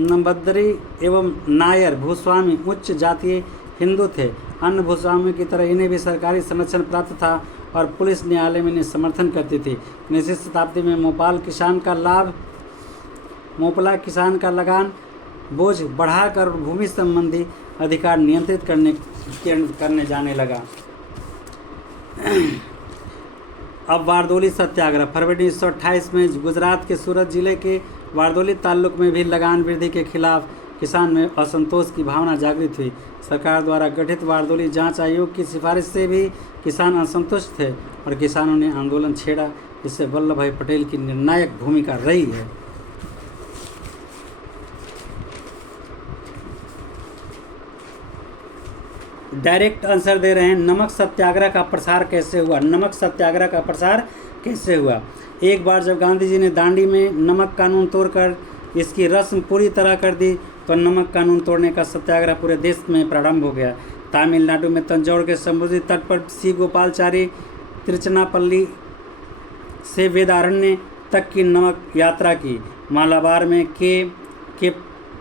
नंबद्दरी एवं नायर भूस्वामी उच्च जातीय हिंदू थे। अन्य भूस्वामियों की तरह इन्हें भी सरकारी संरक्षण प्राप्त था और पुलिस न्यायालय में इन्हें समर्थन करती थी। 19वीं शताब्दी में मोपला किसान का लगान बोझ बढ़ाकर भूमि संबंधी अधिकार नियंत्रित करने जाने लगा। अब वारदोली सत्याग्रह। फरवरी 1928 में गुजरात के सूरत जिले के वारदोली ताल्लुक में भी लगान वृद्धि के खिलाफ किसान में असंतोष की भावना जागृत हुई। सरकार द्वारा गठित वारदोली जांच आयोग की सिफारिश से भी किसान असंतुष्ट थे और किसानों ने आंदोलन छेड़ा, जिससे वल्लभ भाई पटेल की निर्णायक भूमिका रही है। डायरेक्ट आंसर दे रहे हैं, नमक सत्याग्रह का प्रसार कैसे हुआ? नमक सत्याग्रह का प्रसार कैसे हुआ? एक बार जब गांधी जी ने दांडी में नमक कानून तोड़कर इसकी रस्म पूरी तरह कर दी तो नमक कानून तोड़ने का सत्याग्रह पूरे देश में प्रारंभ हो गया। तमिलनाडु में तंजौर के समुद्री तट पर सी गोपालचारी तिरुचनापल्ली से वेदारण्य तक की नमक यात्रा की। मालाबार में के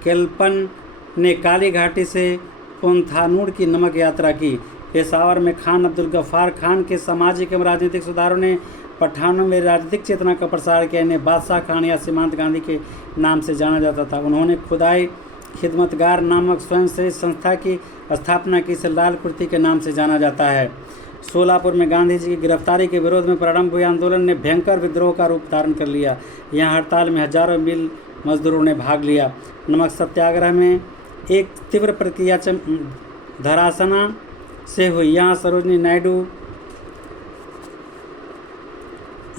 केलपन ने काली घाटी से पोंथानूर की नमक यात्रा की। पेशावर में खान अब्दुल गफ्फार खान के सामाजिक एवं राजनीतिक सुधारों ने पठानों में राजनीतिक चेतना का प्रसार किया। इन्हें बादशाह खान या सीमांत गांधी के नाम से जाना जाता था। उन्होंने खुदाई खिदमतगार नामक स्वयंसेवी संस्था की स्थापना की। इसे लाल कुर्ती के नाम से जाना जाता है। सोलापुर में गांधी जी की गिरफ्तारी के विरोध में प्रारंभ हुए आंदोलन ने भयंकर विद्रोह का रूप धारण कर लिया। यहाँ हड़ताल में हजारों मिल मजदूरों ने भाग लिया। नमक सत्याग्रह में एक तीव्र प्रक्रिया धरासना से हुई। यहाँ सरोजनी नायडू,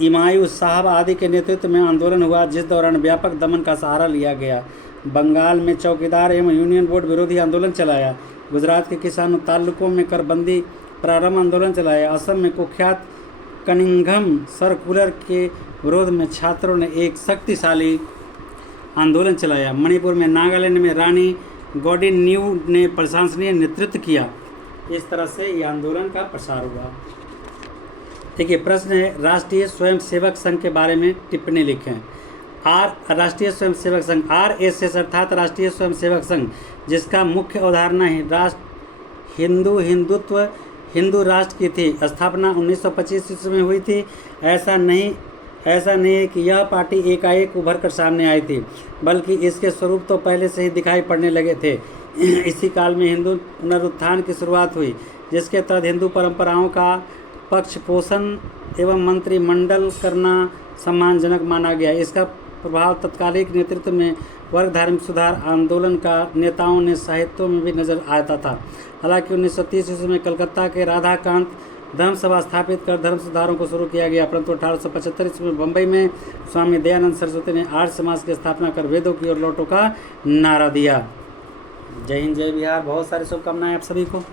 इमायू साहब आदि के नेतृत्व में आंदोलन हुआ, जिस दौरान व्यापक दमन का सहारा लिया गया। बंगाल में चौकीदार एवं यूनियन बोर्ड विरोधी आंदोलन चलाया। गुजरात के किसानों ताल्लुकों में करबंदी प्रारंभ आंदोलन चलाया। असम में कुख्यात कनिंघम सर्कुलर के विरोध में छात्रों ने एक शक्तिशाली आंदोलन चलाया। मणिपुर में नागालैंड में रानी गौडी न्यू ने प्रशंसनीय नेतृत्व किया। इस तरह से ये आंदोलन का प्रसार हुआ। देखिए प्रश्न है, राष्ट्रीय स्वयंसेवक संघ के बारे में टिप्पणी लिखें। राष्ट्रीय स्वयंसेवक संघ RSS अर्थात राष्ट्रीय स्वयंसेवक संघ, जिसका मुख्य अवधारणा है हिंदू राष्ट्र की थी। स्थापना 1925 ईस्वी में हुई थी। ऐसा नहीं है कि यह पार्टी एकाएक उभर कर सामने आई थी, बल्कि इसके स्वरूप तो पहले से ही दिखाई पड़ने लगे थे। इसी काल में हिंदू पुनरुत्थान की शुरुआत हुई, जिसके तहत हिंदू परंपराओं का पक्ष पोषण एवं मंत्रिमंडल करना सम्मानजनक माना गया। इसका प्रभाव तत्कालिक नेतृत्व में वर्ग धार्मिक सुधार आंदोलन का नेताओं ने साहित्यों में भी नजर आता था। हालांकि 1930 ईस्वी में कलकत्ता के राधाकांत धर्म सभा स्थापित कर धर्म सुधारों को शुरू किया गया, परंतु 1875 ईस्वी में बम्बई में स्वामी दयानंद सरस्वती ने आर्य समाज की स्थापना कर वेदों की ओर लौटो का नारा दिया। जय हिंद, जय बिहार। बहुत सारी शुभकामनाएं आप सभी को।